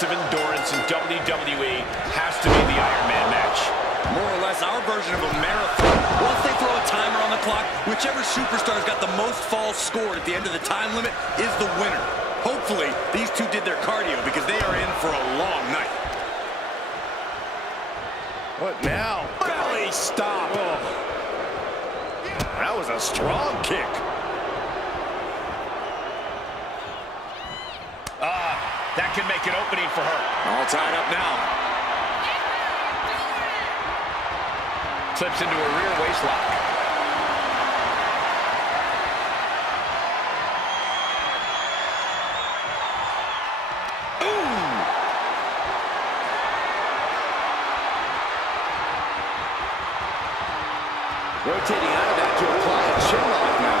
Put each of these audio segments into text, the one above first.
test of endurance in WWE has to be the Iron Man match. More or less our version of a marathon. Once they throw a timer on the clock, whichever superstar's got the most falls scored at the end of the time limit is the winner. Hopefully, these two did their cardio because they are in for a long night. What now? Belly stop. Oh. That was a strong kick. That can make an opening for her. All tied up now. Slips into a rear waist lock. Ooh! Rotating out of that to apply a chin lock now.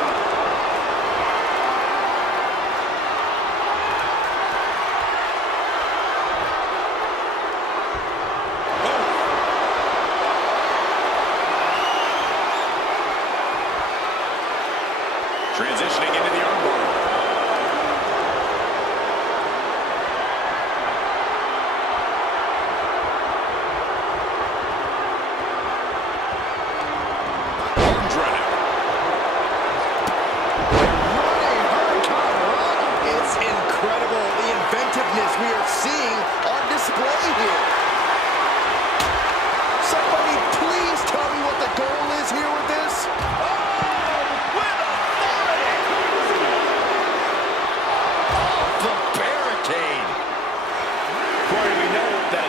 Transitioning into the armbar. Arm drag. Running hurricane run. It's incredible the inventiveness we are seeing on display here. Somebody please tell me what the goal is here with this.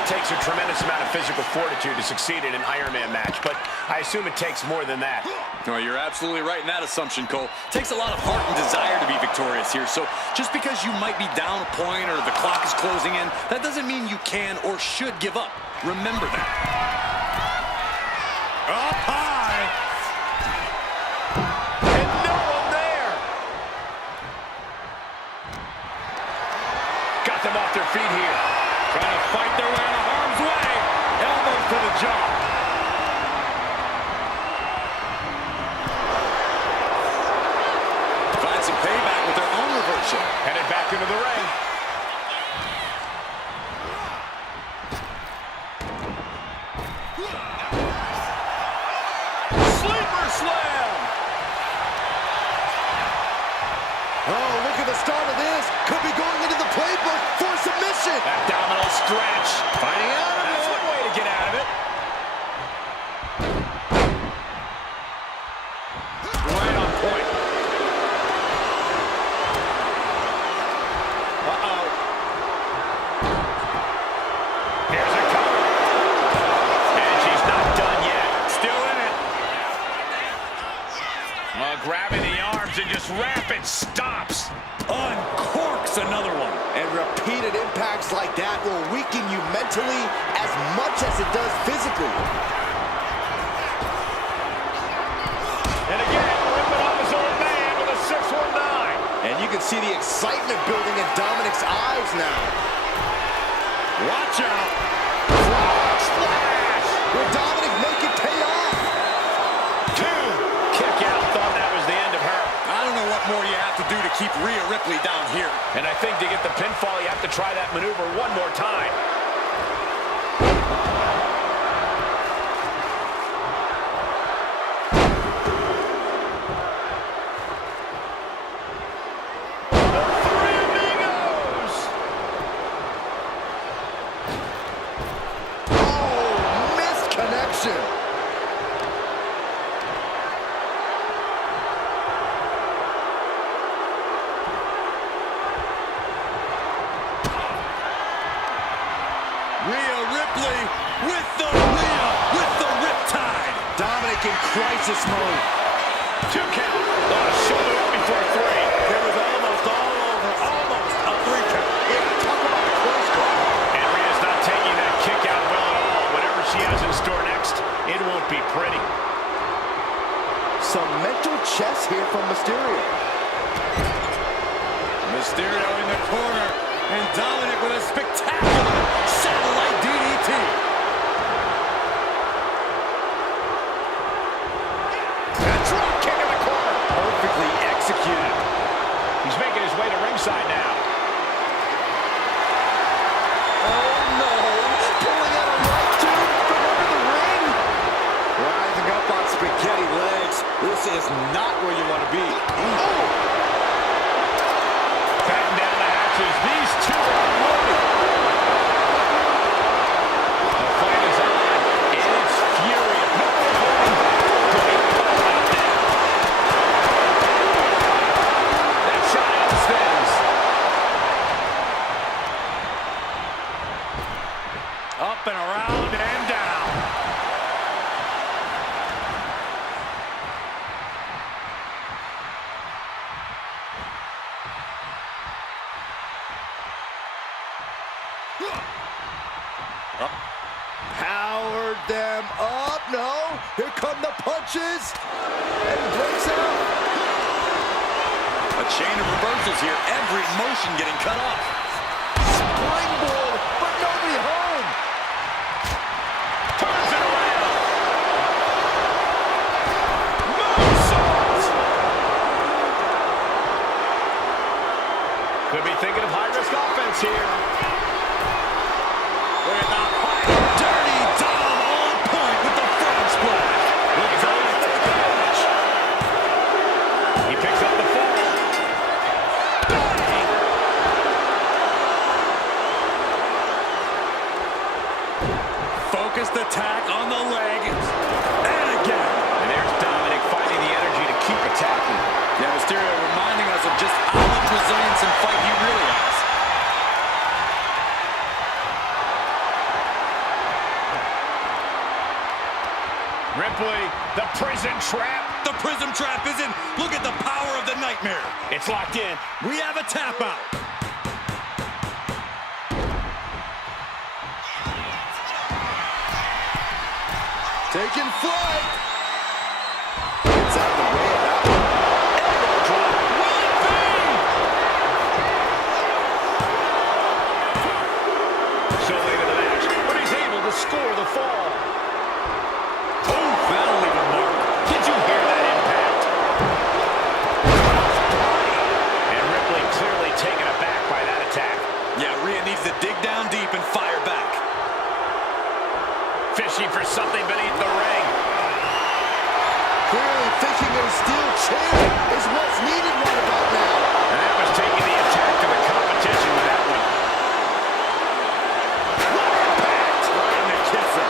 Takes a tremendous amount of physical fortitude to succeed in an Iron Man match, but I assume it takes more than that. No, you're absolutely right in that assumption, Cole. It takes a lot of heart and desire to be victorious here, so just because you might be down a point or the clock is closing in, that doesn't mean you can or should give up. Remember that. Up high. And no one there. Got them off their feet here. Trying to fight their way out of harm's way. Elbows to the jaw. Find some payback with their own reversal. Headed back into the ring. Sleeper slam. Oh, look at the start of this. Could be going into the playbook for submission. Abdominal stretch. Finding out of That's it. one way to get out of it. Right on point. Uh-oh. Here's a cover. And she's not done yet. Still in it. Grabbing the arms and just rapid stops. Uncorks another one. And repeated impacts like that will weaken you mentally as much as it does physically. And again, ripping off his old man with a 619. And you can see the excitement building in Dominik's eyes now. Watch out. Frog splash. Will Dominik make it pay off? Two. Kick out. Thought that was the end of her. I don't know what more you have to do to keep Rhea Ripley down here. And I think to get the pinfall, you have to try that maneuver one more time. The Three Amigos. Oh, missed connection. Rhea Ripley with the riptide. Dominik in crisis mode. 2 count. Shoulder up before 3. It was almost all over. Almost a 3 count. Yeah, talk about a close call. And Rhea's not taking that kick out well at all. Whatever she has in store next, it won't be pretty. Some mental chess here from Mysterio. Mysterio in the corner, and Dominik with a spectacular satellite DDT. A drop kick in the corner. Perfectly executed. He's making his way to ringside now. Oh, not where you want to be. Batten down the hatches. These two are unloaded. The fight is on, and it's furious. No one's holding back. Going all out now. That shot outspins. Up and around and down. Powered them up. No. Here come the punches. And breaks out. A chain of reversals here. Every motion getting cut off. Springboard, but nobody home. Turns it around. Moonsault. Could be thinking of high-risk offense here. Look at that high. Dirty Dom on point with the frog splash. Look at the damage. He picks up the fall. Bang. Focused attack on the leg. And again. And there's Dominik finding the energy to keep attacking. Yeah, Mysterio reminding us of just how much resilience and fight he really has. Ripley, the prison trap. The prism trap is in. Look at the power of the nightmare. It's locked in. We have a tap out. Taking flight. Gets out of the way of that one. Elbow drop. Will it be? So late in the match, but he's able to score the fall. Oh, that'll leave a mark. Did you hear that impact? And Ripley clearly taken aback by that attack. Yeah, Rhea needs to dig down deep and fire back. Fishing for something beneath the ring. Clearly fishing in a steel chair is what's needed right about now. And that was taking the attack to the competition with that one. What impact! Right in the kisser.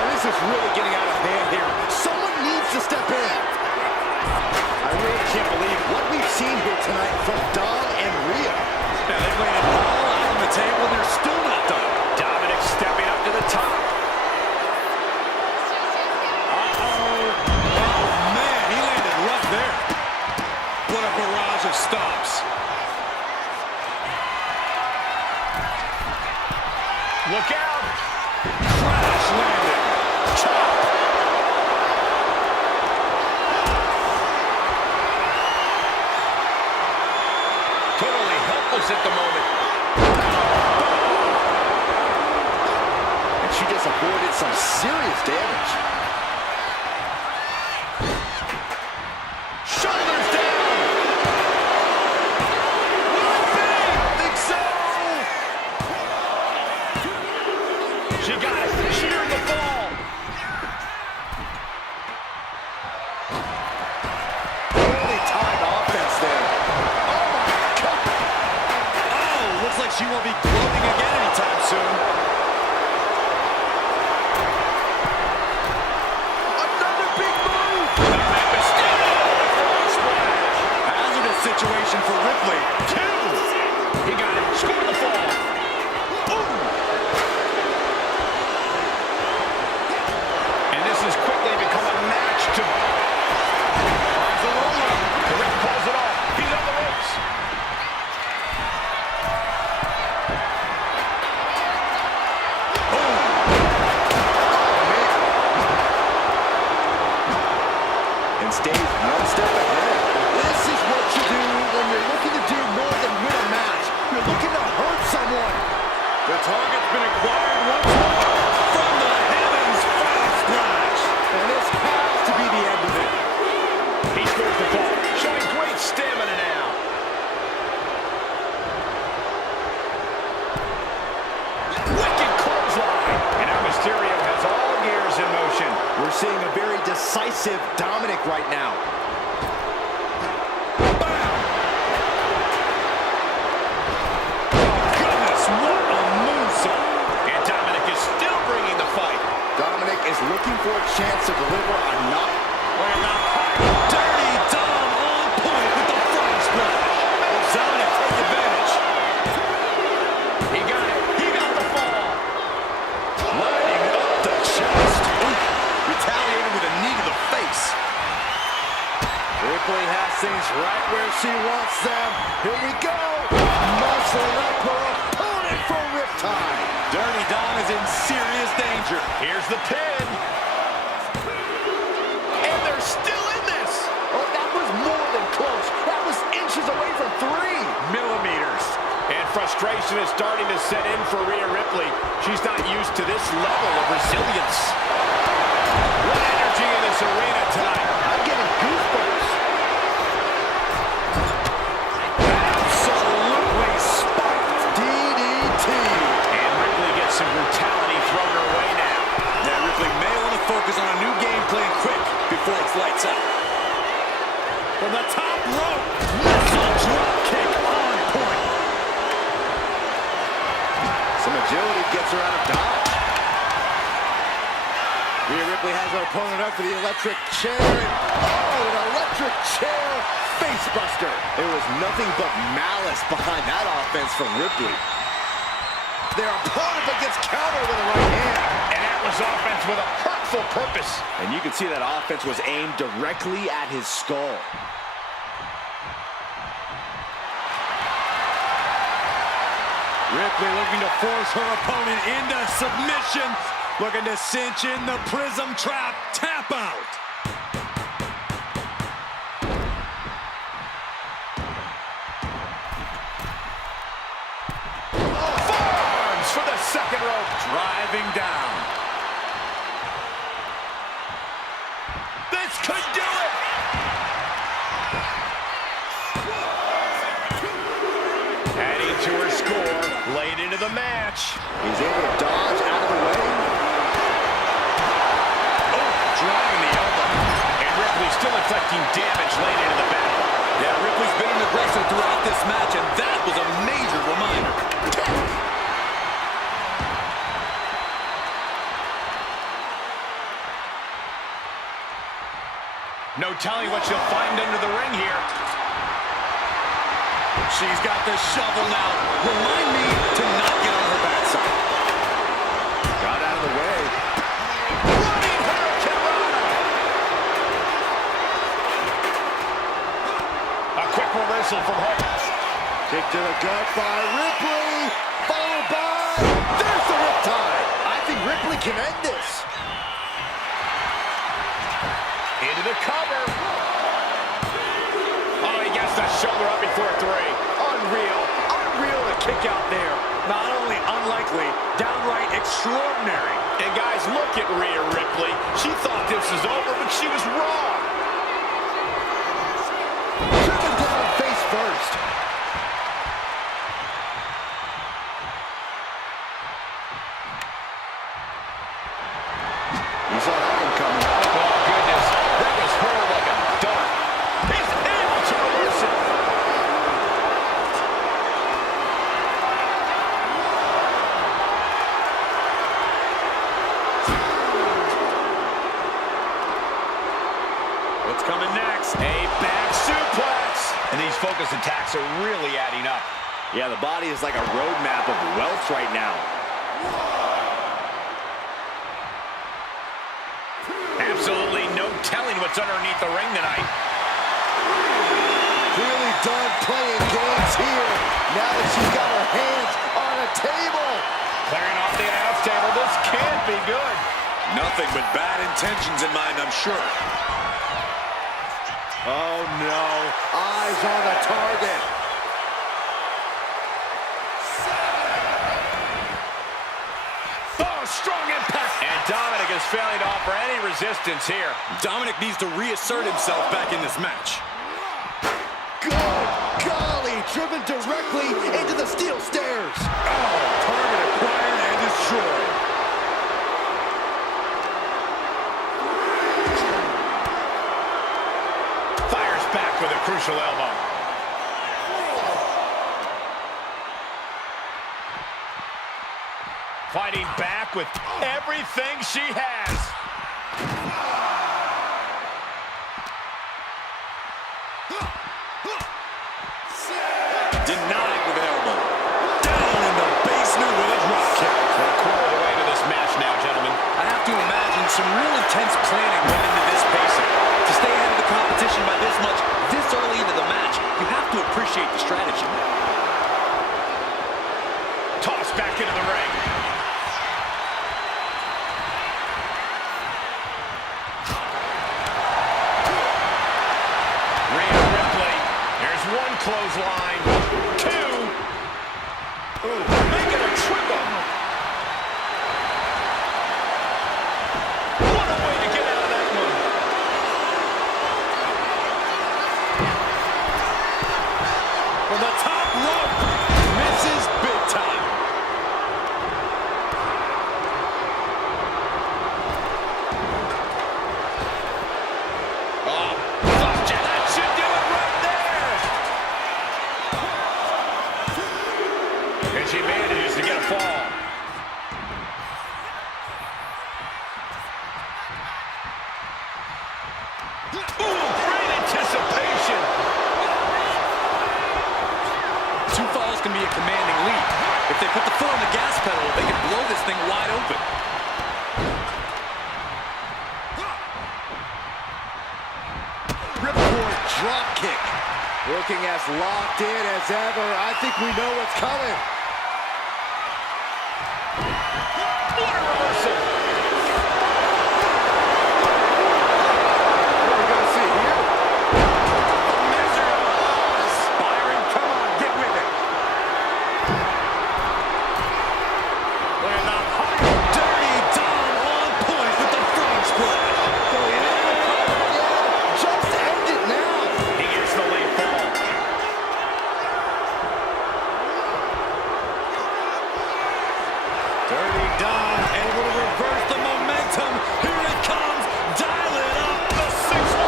And this is really getting out of hand here. Someone needs to step in. I really can't believe what we've seen here tonight from Dom and Rhea. Now they've laid it all out on the table and they're still not done. Dominik stepping up to the top. Of stops. Look out! Crash landing. Chop! Totally helpless at the moment. And she just avoided some serious damage. Shoulders down! She got it. Shearing the fall. Really timed offense there. Oh, my God. Oh, looks like she won't be gloating again anytime soon. Another big move. Dominik Mysterio. Frog splash. Hazardous situation for Ripley. Two. He got it. Scored the fall. Has quickly become a match to... The ref calls it off. He's on the ropes. And stays one step ahead. This is what you do when you're looking to do more than win a match. You're looking to hurt someone. The target's been acquired once more. From the heavens, frog splash. And this has to be the end of it. He scores the ball, showing great stamina now. Wicked clothesline. And now Mysterio has all gears in motion. We're seeing a very decisive Dominik right now. chance to deliver a knock. Dirty Dom on point with the frog splash. Dominik take advantage. He got it. He got the fall. Lining up the chest. Retaliated with a knee to the face. Ripley has things right where she wants them. Here we go. Muscling up her opponent for riptide. Dirty Dom is in serious danger. Here's the pin. And they're still in this. Oh, that was more than close. That was inches away from 3 millimeters. And frustration is starting to set in for Rhea Ripley. She's not used to this level of resilience. What energy in this arena tonight. I'm getting goosebumps. Absolutely spiked. DDT. And Ripley gets some brutality thrown her way now. Now Ripley may want to focus on a new game plan quick before it's lights out. From the top rope, missile drop kick on point. Some agility gets her out of dodge. Rhea Ripley has her opponent up for the electric chair. Oh, an electric chair facebuster. There was nothing but malice behind that offense from Ripley. Their opponent but gets countered with a right hand. And that was offense with a hurtful purpose. And you can see that offense was aimed directly at his skull. Ripley looking to force her opponent into submission. Looking to cinch in the prism trap. Tap out. Forearms for the second rope. Driving down. This could do it. Adding to her score, late into the match. He's able to dodge out of the way. Driving the elbow. And Ripley still inflicting damage late into the battle. Yeah, Ripley's been an aggressor throughout this match, and that was a major reminder. No telling what she'll find under the ring here. She's got the shovel now. Remind me to not get on her bad side. Got out of the way. Running hurricanrana. A quick reversal from Hope. Kick to the gut by Ripley. Followed by... There's the riptide. I think Ripley can end this. Into the cover. Oh, he gets the shoulder up before 3. Unreal. Unreal to kick out there. Not only unlikely, downright extraordinary. And guys, look at Rhea Ripley. She thought this was over, but she was wrong. Driven down face first. You saw that one coming. Oh, goodness. That was hurled like a dart. He's able to reverse it. What's coming next? A back suplex. And these focus attacks are really adding up. Yeah, the body is like a roadmap of wealth right now. Absolutely no telling what's underneath the ring tonight. Really done playing games here. Now that she's got her hands on a table. Clearing off the announce table. This can't be good. Nothing but bad intentions in mind, I'm sure. Oh no, eyes on the target. Oh, strong impact. And Dominik is failing to offer any resistance here. Dominik needs to reassert himself back in this match. Good golly, driven directly into the steel stairs. Oh, target acquired and destroyed. Fires back with a crucial elbow. Fighting back with everything she has. Denied with an elbow. Down in the basement with a drop kick. We're a quarter of the way to this match now, gentlemen. I have to imagine some real intense planning went into this pacing. To stay ahead of the competition by this much, this early into the match, you have to appreciate the strategy. Toss back into the ring. Rhea Ripley. Here's one clothesline. Two. Ooh, make it a triple. What a way to get out of that one. From the top rope, misses big time. Oh, gotcha. That should do it right there. And she manages to get a fall. Ooh, great anticipation. Two falls can be a commanding lead. If they put the foot on the gas pedal, they can blow this thing wide open. Ripcord drop kick. Looking as locked in as ever. I think we know what's coming. What a reversal. What are we going to see here? Byron, come on, get with it. Look at that high. Dirty Dom on point with the frog splash. Just end it now. He gets the late fall. Dirty Dom able to reverse the momentum. Here it comes. Dial it up. The 619.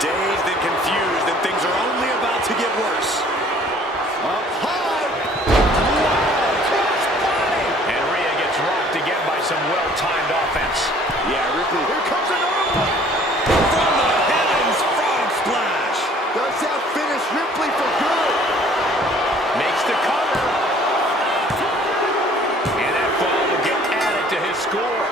Dazed and confused, and things are only about to get worse. Up high. And Rhea gets rocked again by some well-timed offense. Yeah, Ripley. Here comes another one. From the heavens, frog splash. Does that finish Ripley for good? Makes the cover. And that fall will get added to his score.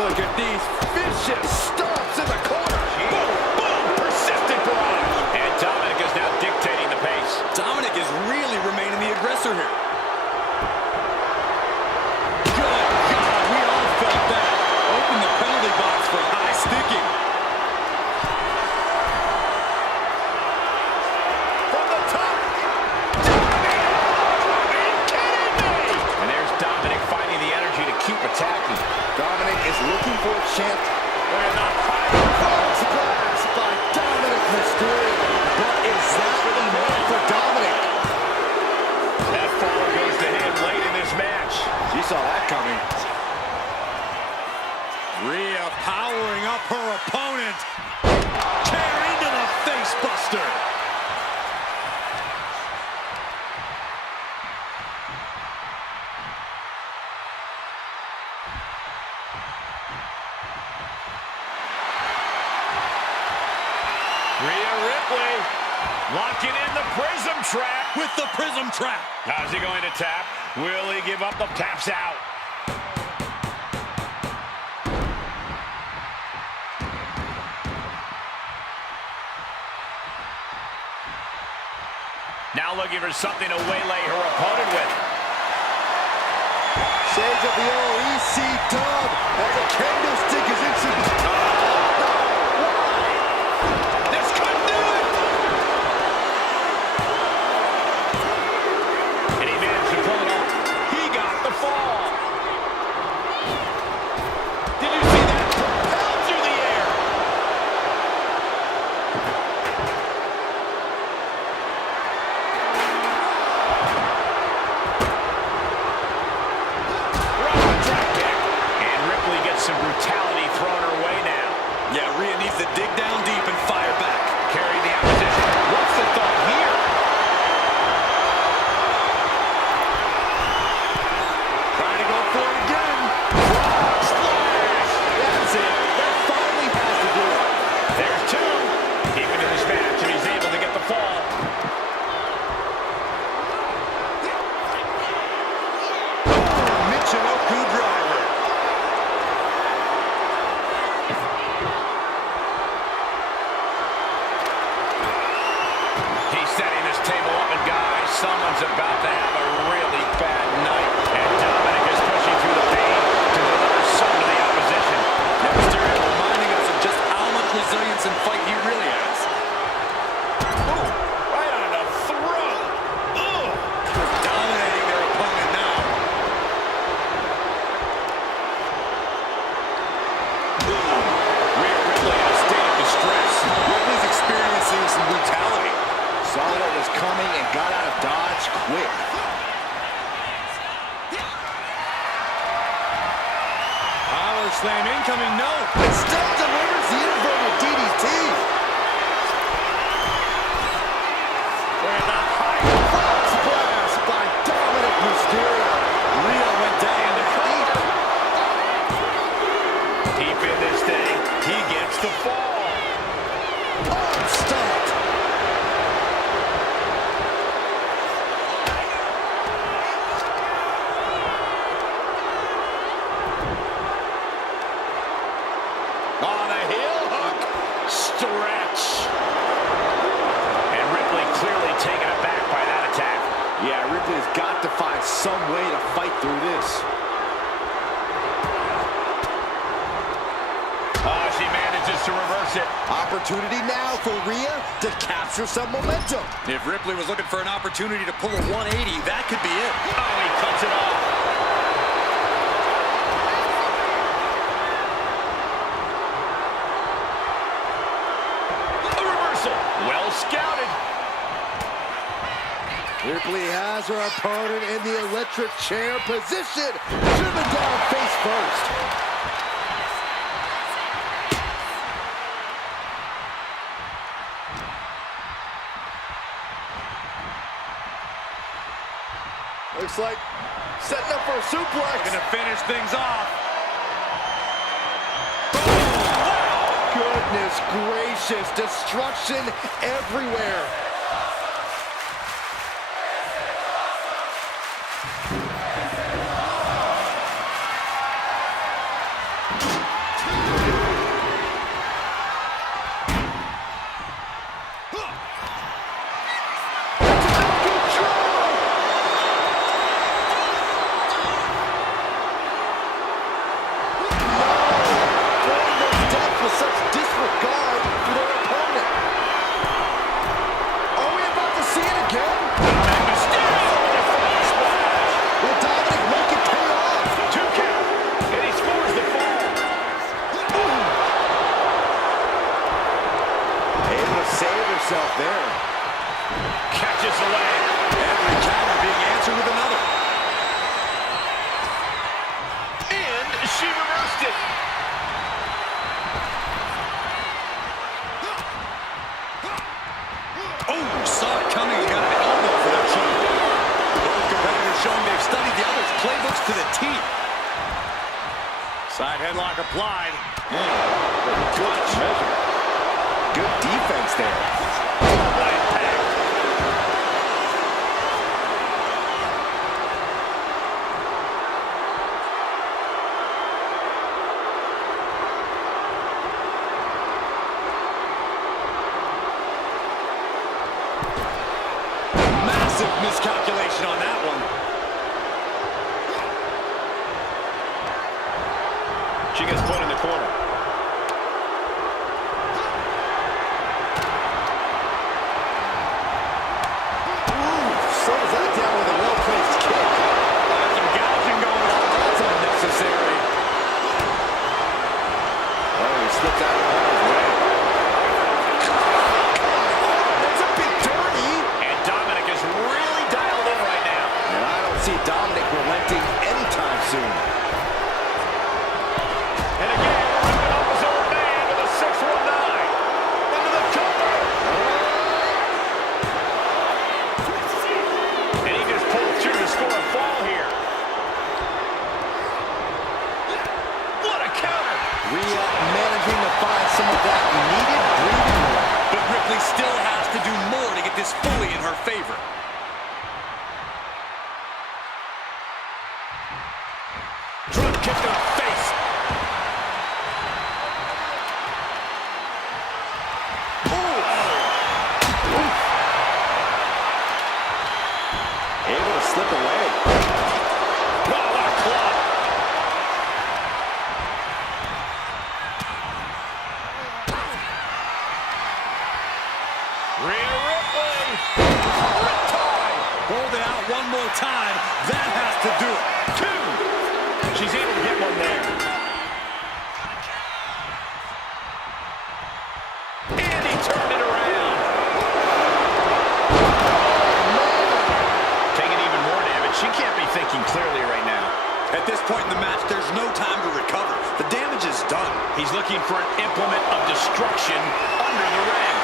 Look at these vicious stomps in the corner. Boom, boom, persistent barrage. And Dominik is now dictating the pace. Dominik is really remaining the aggressor here. Good God, we all felt that. Open the penalty box for high sticking. From the top. Are you kidding me? And there's Dominik finding the energy to keep attacking. Dominik is looking for a chance. Look at that high. Splash by Dominik Mysterio. But is that enough for Dominik? That fall goes to him late in this match. She saw that coming. Rhea powering up her opponent. Chair into the face buster. Rhea Ripley locking in the prism trap. With the prism trap. How's he going to tap? Will he give up? The tap's out. Now looking for something to waylay her opponent with. Shades of the old EC dub as a candlestick is introduced. This could do it! And he managed to pull it off. He got the fall. Did you see that? Propelled through the air. Robin drop kick. And Ripley gets some brutality thrown her way now. Yeah, Rhea needs to dig down deep and fire back. Carry the opposition. What's the thought here? someone's about to have a really bad night. And Dominik is pushing through the pain to deliver some to the opposition. And Mysterio reminding us of just how much resilience and fight he really has. Ooh, right on the throat. Ugh. Dominating their opponent now. Rhea Ripley in a state of distress. Ripley's experiencing some brutality. Saw what was coming and got out of dodge quick. Power slam incoming, no. It still delivers the inverted DDT. Where the high Frog splash by Dominik Mysterio. Rhea went down to feet. deep in this thing. He gets the fall. Unstopped. On the heel hook. Stretch. And Ripley clearly taken aback by that attack. Yeah, Ripley's got to find some way to fight through this. Oh, she manages to reverse it. Opportunity now for Rhea to capture some momentum. If Ripley was looking for an opportunity to pull a 180, that could be it. Oh, he cuts it off. A reversal. Well scouted. Ripley has her opponent in the electric chair position. Driven down face first. Looks like setting up for a suplex. Gonna finish things off. Goodness gracious, destruction everywhere. There. Catches the leg. Every counter being answered with another. And she reversed it. Oh, saw it coming and got an elbow for that choke. Both competitors showing they've studied the other's playbooks to the T. Side headlock applied. Good measure. Good defense there. Massive miscalculation on that one. She gets put in the corner. Slows that down with a well-placed kick. There's some gouging going on. That's unnecessary. Oh, he slipped out of harm's way. That's a bit dirty. And Dominik is really dialed in right now. And I don't see Dominik relenting anytime soon. And again, ripping off his own man with a 619. Into the cover. And he just pulled through to score a fall here. What a counter. Rhea managing to find some of that needed breathing room. But Ripley still has to do more to get this fully in her favor. Drop kick to the face. Rhea Ripley. Riptide. Hold it out one more time. That has to do it. 2. She's able to get one there. And he turned it around. Taking even more damage. She can't be thinking clearly right now. At this point in the match, there's no time to recover. The damage is done. He's looking for an implement of destruction under the ring.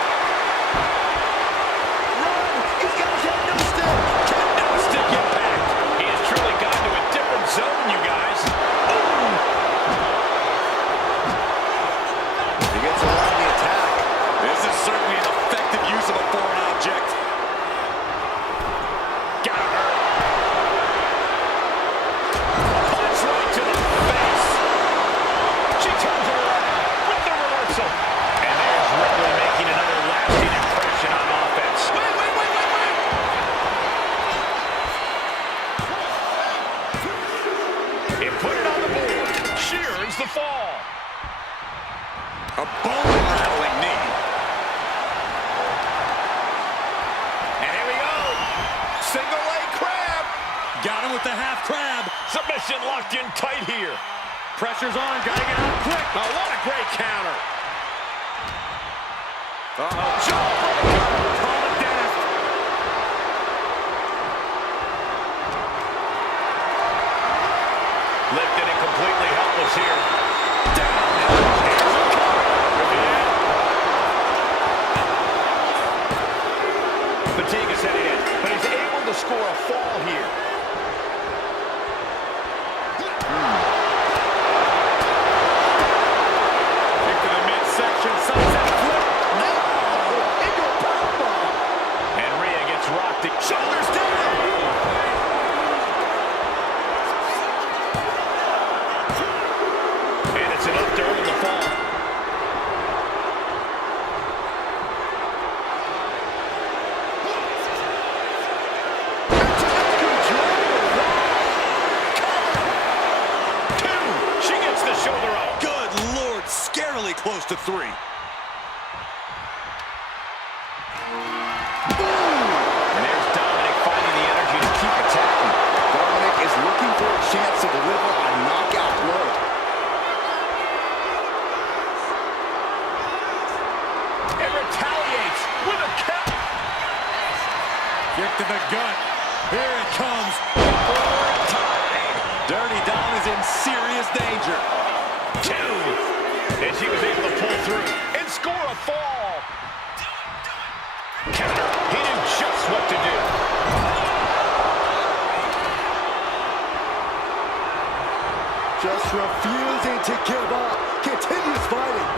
Run! He's got kendo stick! Kendo stick impact. He has truly gotten to a different zone, you guys. Oh! He gets around the attack. This is certainly an effective use of a foreign object. Got her. Punch right to the face. She turns it around with the reversal. And there's Ripley making another lasting impression on offense. Wait. It put it on the board. She earns the fall. A bone-rattling knee. And here we go. Single leg crab. Got him with the half crab. Submission locked in tight here. Pressure's on. Gotta get out quick. Oh, what a great counter. Uh-oh. Jawbreaker. Call the dentist. Lifted and completely helpless here. Down. Here's the cover. Could be it. Fatigue is setting in, but he's able to score a fall here. Kick to the midsection. Sunset flip. No! Into a powerbomb! And Rhea gets rocked. Shoulders down. And it's enough to earn the fall. She gets the shoulder up. Good Lord. Scarily close to 3. And there's Dominik finding the energy to keep attacking. Dominik is looking for a chance to deliver a knockout blow. And retaliates with a count. Kick to the gut. Here it comes. Dirty Dom is in serious danger. 2. And she was able to pull through and score a fall. Counter. He knew just what to do. Just refusing to give up. Continues fighting.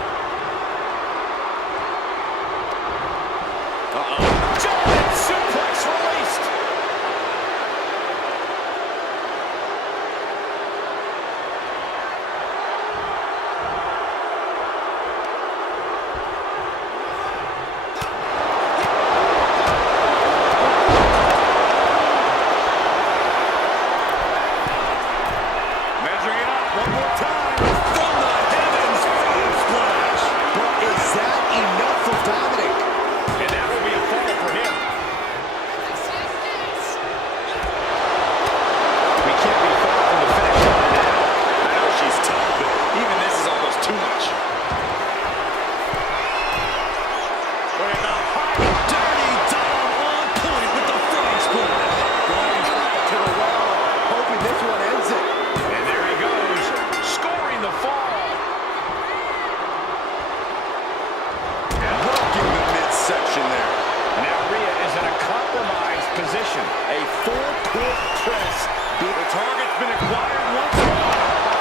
German suplex released. Measuring it up one more time. From the heavens. Splash. But is that enough for Dominik? And that will be a fall for him. We can't be far from the finish line now. I know she's tough, but even this is almost too much. Look at the height. Dirty Dom on point with the frog splash. Going back to the well, hoping this one ends it. And there he goes, scoring the fall. And working the midsection there. Now Rhea is in a compromised position. A full-court press. The target's been acquired once more.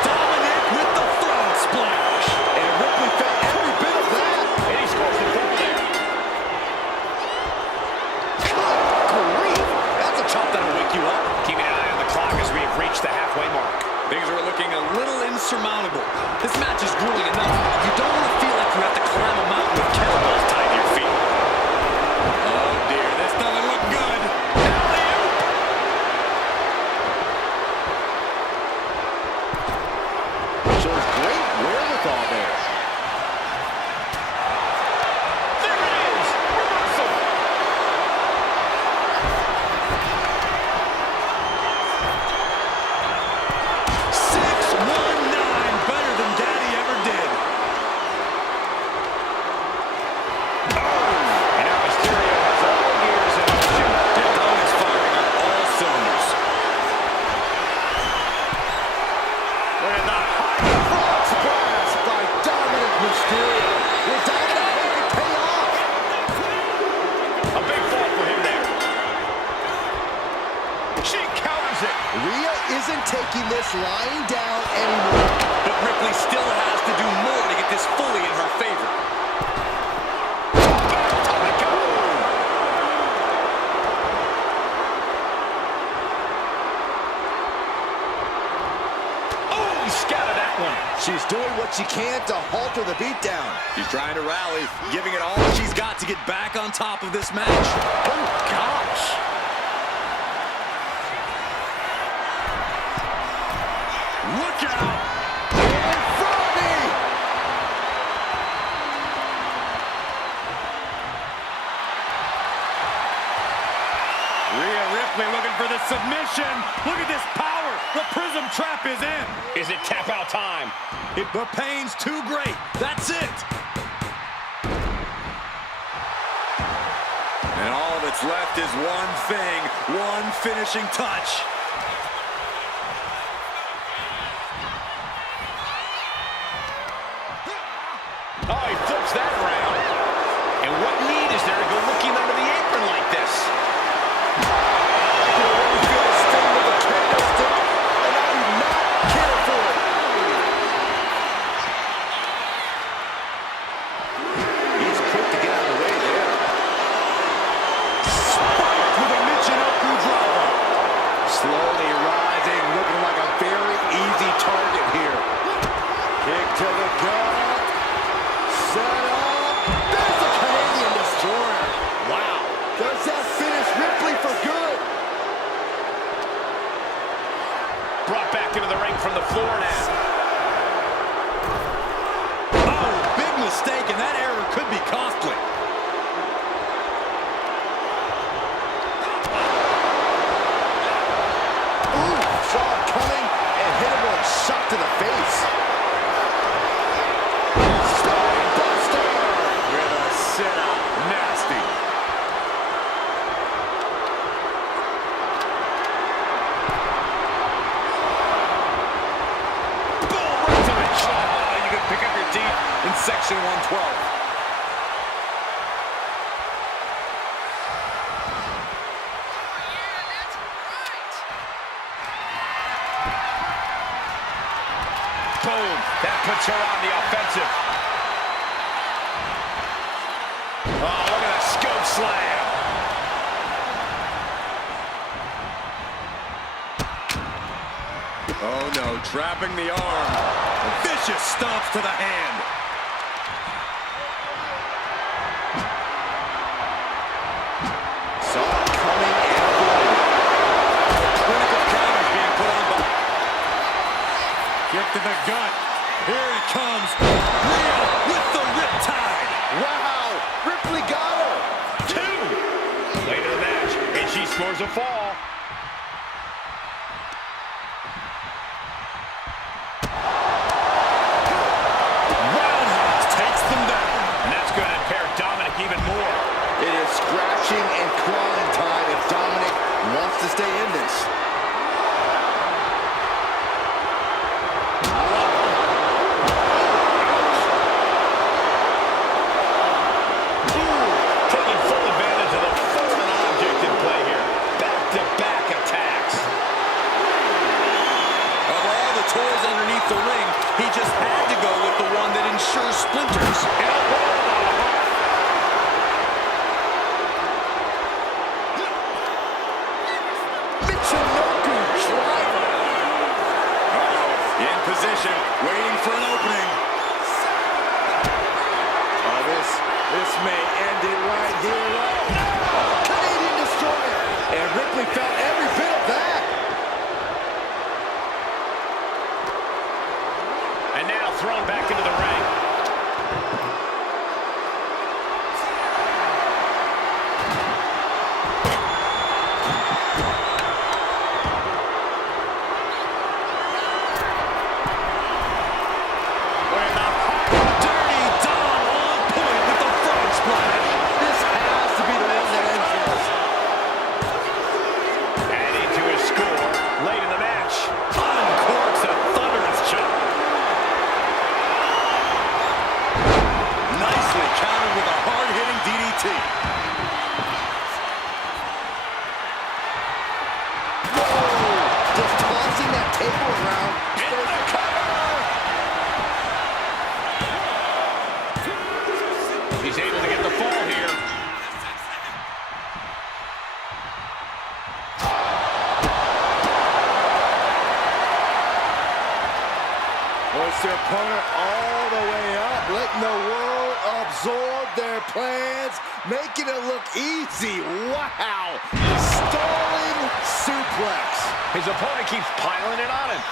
Dominik with the frog splash. And Ripley felt every bit of that. And he scores the fall there. Good grief. That's a chop that'll wake you up. Keeping an eye on the clock as we have reached the halfway mark. Things are looking a little insurmountable. This match is grueling enough. You don't want to feel like you have to climb a mountain with kettlebells tied to your feet. Oh dear, this doesn't look good. taking this lying down anymore. But Ripley still has to do more to get this fully in her favor. She's doing what she can to halter the beatdown. She's trying to rally, giving it all she's got to get back on top of this match. Oh, gosh. Look out! In front of me! Rhea Ripley looking for the submission. Look at this power. The prism trap is in. Is it tap out time? The pain's too great. That's it. And all that's left is one thing, one finishing touch. Oh, he flips that around. And what need is there to go looking under the apron like this? I can already feel the sting of the candlestick, and I do not care for it. He's quick to get out of the way there. Spiked with a Michinoku driver. Slowly rising, looking like a very easy target here. Kick to the gut. Set up. There's the Canadian Destroyer. Wow. Does that finish Ripley for good? Brought back into the ring from the floor now. Oh, big mistake, and that error could be costly. Ooh, saw it coming and hit him with a shot to the face. Spine buster with a sit-up. Nasty. Boom, right to the jaw. You can pick up your teeth in section 112. Boom. That puts her on the offensive. Oh, look at that scope slam. Oh no, trapping the arm. Vicious stomps to the hand. Saw it coming and avoided. Clinical counters being put on by. Kick to the gut. Here it comes. Rhea with the riptide. Wow, Ripley got her. 2. Later in the match, and she scores a fall. Roundhouse takes them down. And that's going to impair Dominik even more. It is scratching and clawing time if Dominik wants to stay in this. Taking full advantage of the foreign object in play here. Back-to-back attacks. Of all the toys underneath the ring, he just had to go with the one that ensures splinters. Michinoku driver. In position, waiting for an opening. Oh, this may end it right here. Right? Canadian Destroyer. And Ripley felt every bit of that. And now thrown back into the ring. Dirty Dom on point with the frog splash. This has to be the one that ends this. Adding to his score late in the match. Uncorks a thunderous chop. Nicely countered with a hard-hitting DDT. Just tossing that making it look easy. Wow. Stalling suplex. His opponent keeps piling it on him.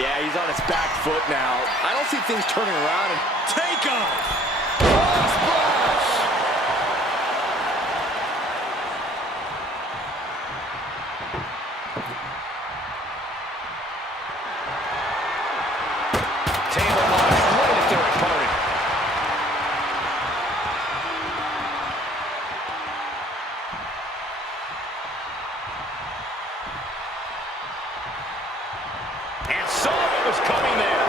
Yeah, he's on his back foot now. I don't see things turning around. And Take off. splash. Table launch right at their opponent. And saw what was coming there.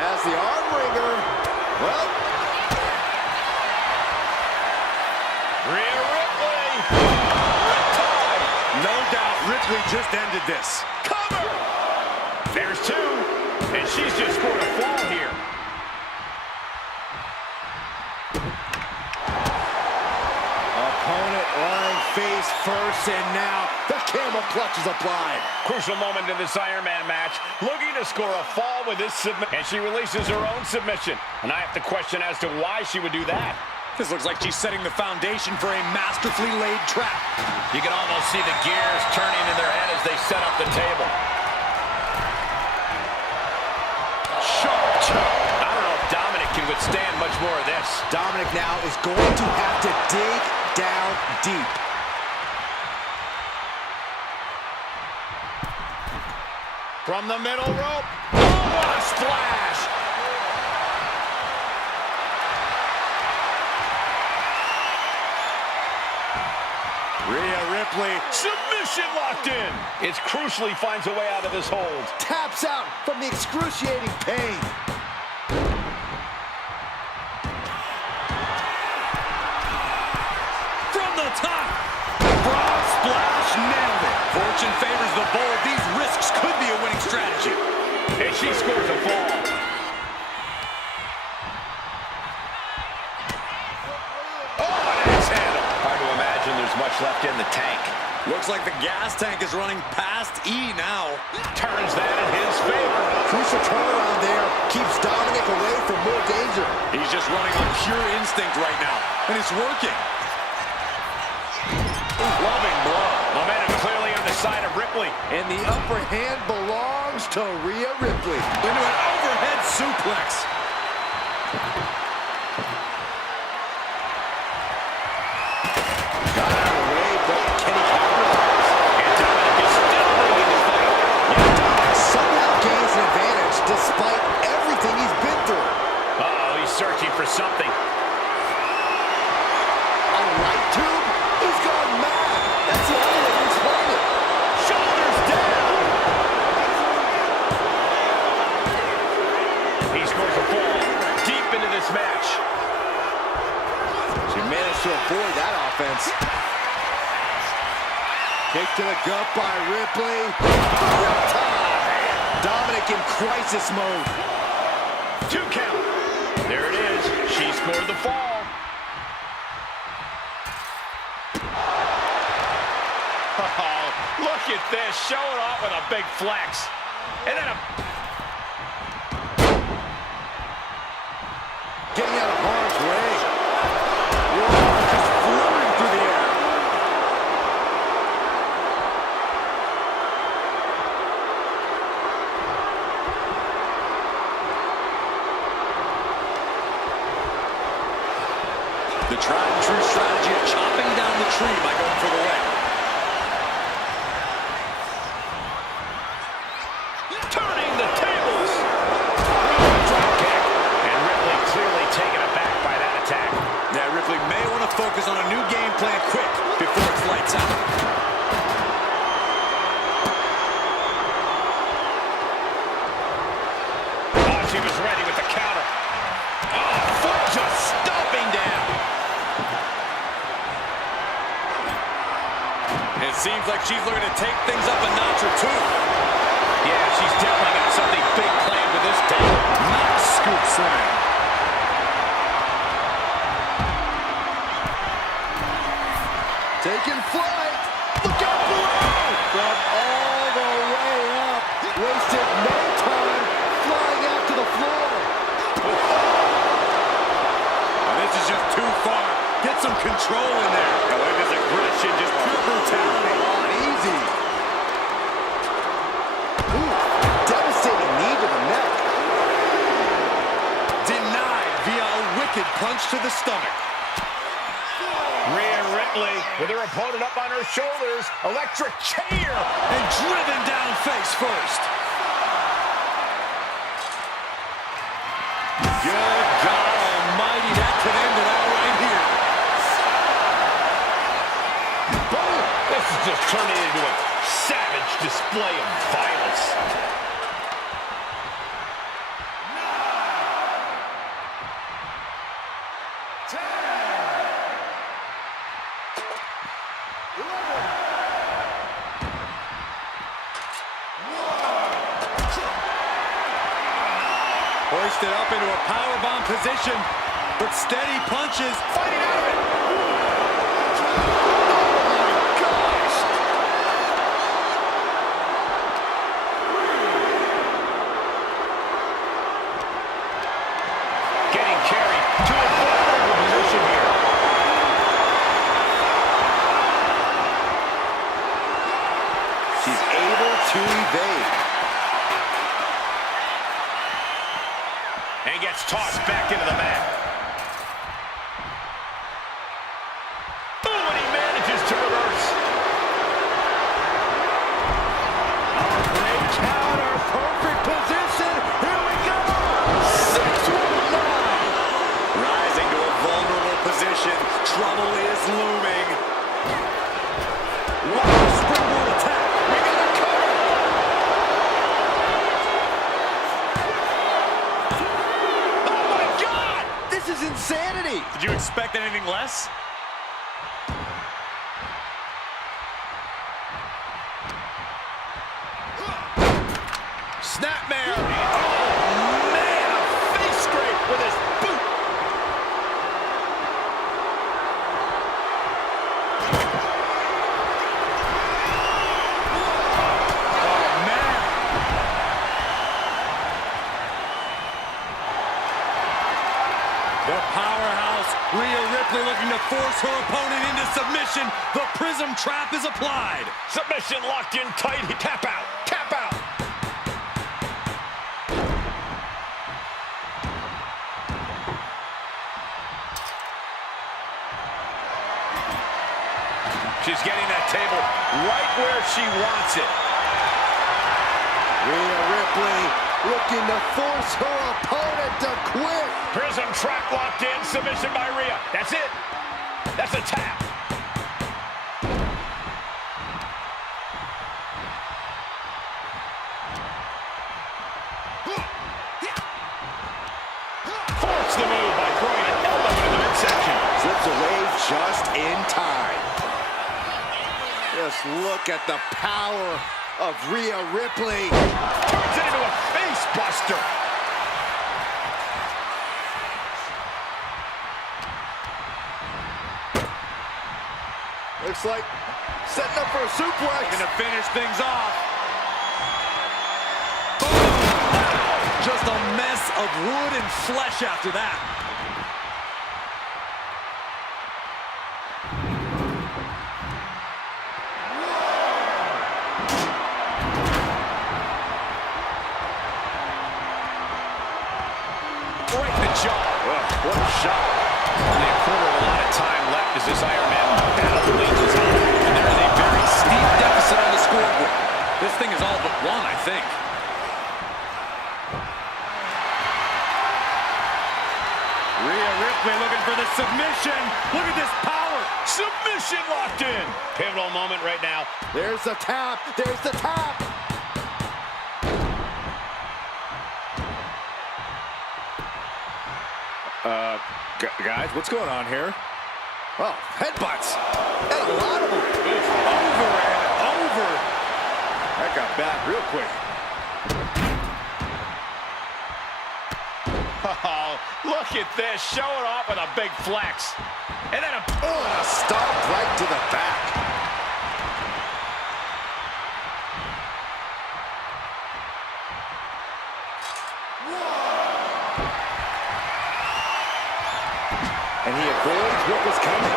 As the arm wringer. Well, Rhea Ripley. Riptide. No doubt Ripley just ended this. Cover. There's two. And she's just scored a fall here. opponent lying face first, and now the camel clutch is applied. Crucial moment in this Iron Man match. Looking to score a fall with this submission. And she releases her own submission. And I have to question as to why she would do that. This looks like she's setting the foundation for a masterfully laid trap. You can almost see the gears turning in their head as they set up the table. Sharp choke. I don't know if Dominik can withstand much more of this. Dominik now is going to have to dig down deep. From the middle rope. Oh, what a splash! Rhea Ripley Submission locked in. It's crucially finds a way out of this hold. taps out from the excruciating pain. From the top. Broad splash, nailed it. Fortune favors the bold. These risks could be a winning strategy. And she scores a fall. Oh, an axe handle. Hard to imagine there's much left in the tank. Looks like the gas tank is running past E now. Turns that in his favor. Crucial turnaround there keeps Dominik away from more danger. He's just running on pure instinct right now, and it's working. Loving blow. Momentum clearly on the side of Ripley. And the upper hand belongs to Rhea Ripley. Into an overhead suplex. Got out of the way, but can he capitalize? And Dominik is still moving the fight. Yeah, Dominik somehow gains an advantage despite everything he's been through. Uh-oh, he's searching for something. A right tube? He's gone mad. That's the only way to explain it. Shoulders down. He scores a fall deep into this match. She managed to avoid that offense. Kick to the gut by Ripley. Dominik in crisis mode. 2 count. There it is. She scored the fall. Oh, look at this. Showing off with a big flex. And then a... Getting out of harm's way. Whoa, just floating through the air. The tried and true strategy of chopping down the tree by going for the leg. Turning the tables. Drop kick. And Ripley clearly taken aback by that attack. Yeah, Ripley may want to focus on a new game plan quick before it's lights out. Oh, she was ready with the counter. Oh, foot just stomping down. It seems like she's looking to take things up a notch or two. Yeah, she's definitely got something big planned with this table. Not scoop slam. Taking flight. Look out below. From all the way up. Wasted no time flying out to the floor. just too far. Get some control in there. Oh, look at his aggression, just pure brutality. Oh, easy. Ooh, devastating knee to the neck. Denied via a wicked punch to the stomach. Rhea Ripley with her opponent up on her shoulders. Electric chair. And driven down face first. Good God almighty, that could end it all right here. Boom! This is just turning into a savage display of violence. Hoisted up into a powerbomb position, but steady punches. Fighting out of it. Getting carried to a vulnerable position here. She's able to evade. And gets tossed back into the mat. Oh, and he manages to reverse. Great counter, perfect position. Here we go. 619. Rising to a vulnerable position. Trouble is looming. What a springboard attack. We got a cover. Oh, my God! This is insanity. Did you expect anything less? Snapmare. Oh, man, a face scrape with his boot. Oh, man. The powerhouse, Rhea Ripley, looking to force her opponent into submission. The prism trap is applied. Submission locked in tight. Tap out. Tap out. She's getting that table right where she wants it. Rhea Ripley looking to force her opponent to quit. Prism trap locked in. Submission by Rhea. That's it. That's a tap. Force the move by throwing an elbow into the midsection. Slips away just in time. Just look at the power of Rhea Ripley. Turns it into a face buster. Looks like setting up for a suplex. Going to finish things off. Just a mess of wood and flesh after that. Right in the jaw. What a shot. Only a quarter of a lot of time left as this Iron Man battle wages on. And there is a very steep deficit on the scoreboard. This thing is all but won, I think. Rhea Ripley looking for the submission. Look at this power. Submission locked in. Pivotal moment right now. There's the tap. There's the tap. Guys, what's going on here? Oh, headbutts. And a lot of them. Over and over. That got back real quick. Oh, look at this. Showing off with a big flex. And then A stomp right to the back. And he avoids what was coming.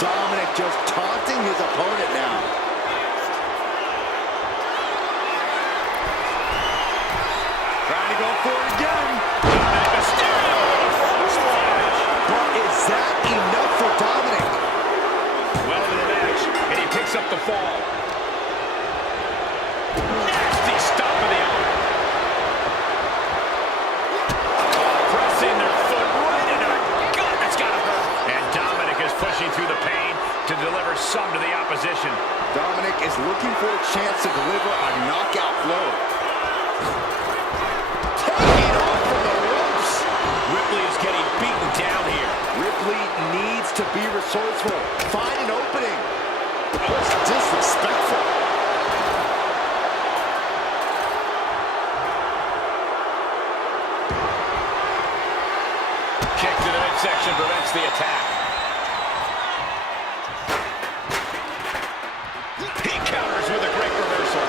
Dominik just taunting his opponent now. Trying to go for it again. Dominik Mysterio with a frog splash. But is that enough for Dominik? Well into the match, and he picks up the fall. Nasty stop of the arm. Pressing their foot right into the gut. That's got to hurt. And Dominik is pushing through the pain to deliver some to the opposition. Dominik is looking for a chance to deliver a knockout blow. Taking off from the ropes. Ripley is getting beaten down here. Ripley needs to be resourceful. Find an opening. Oh, it's disrespectful. Kick to the midsection prevents the attack. He counters with a great reversal.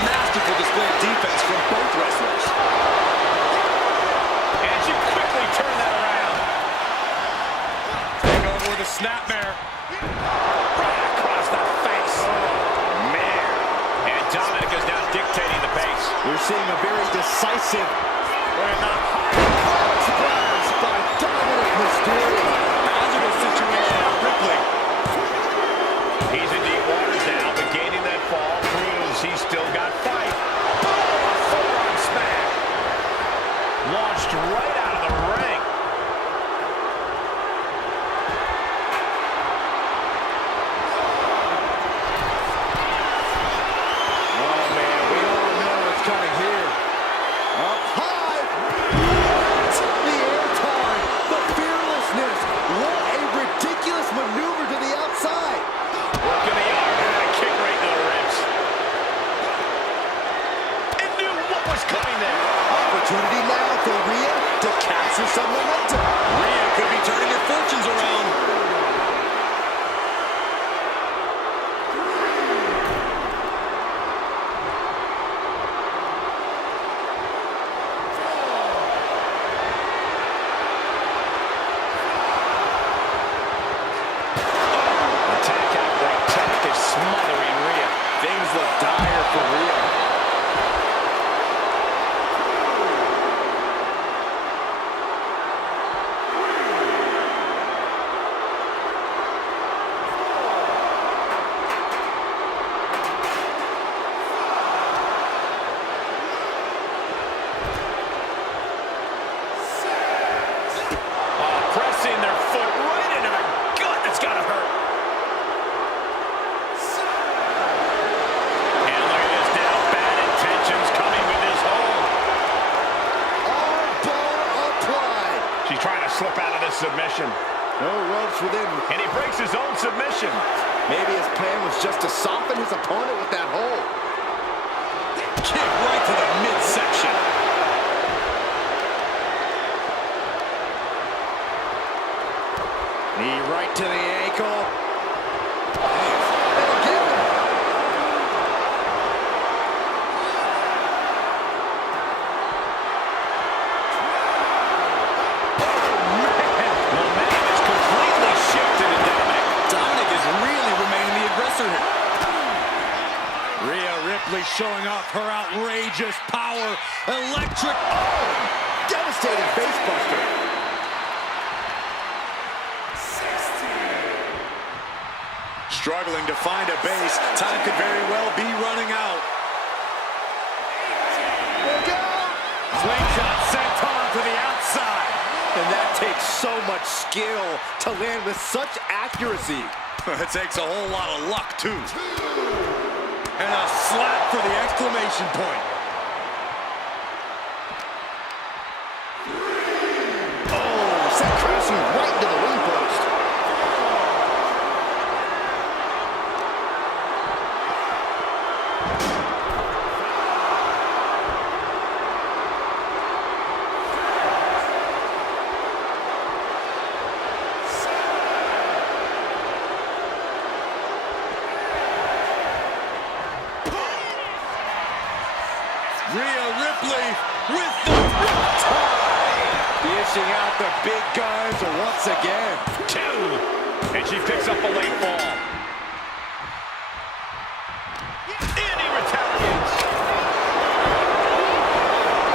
Masterful display of defense from both wrestlers. And she quickly turned that around. Take over with a snapmare. Right across the face. Oh, man. And Dominik is now dictating the pace. We're seeing a very decisive Splash by Dominik Mysterio. Magical situation for Ripley. He's in deep waters now, but gaining that fall proves he's still got fight. Forearm smack. Launched right out of the ring. Oh, man, we all know what's coming here. Up high. The airtime, the fearlessness. What a ridiculous maneuver to the outside. Working the arm and a kick right to the ribs. It knew what was coming there. Opportunity now for Rhea to capture some momentum. Rhea could be turning her fortunes around. Attack after attack is smothering Rhea. Things look dire for Rhea. Pressing their foot right into the gut. That's got to hurt. And look at this now. Bad intentions coming with this hold. Armbar applied. She's trying to slip out of this submission. No ropes within. And he breaks his own submission. Maybe his plan was just to soften his opponent with that hold. Kick right to the midsection. Knee right to the ankle. And again. Momentum is completely shifted in Dominik. Dominik is really remaining the aggressor here. Rhea Ripley showing off her outrageous power. Electric. Devastating face buster. Struggling to find a base. Time could very well be running out. Look out! Slingshot sent on to the outside. And that takes so much skill to land with such accuracy. It takes a whole lot of luck, too. And a slap for the exclamation point. Oh, sent crashing right into the ring post. Rhea Ripley with the riptide. Dishing out the big guns once again. 2. And she picks up a late fall. And he retaliates.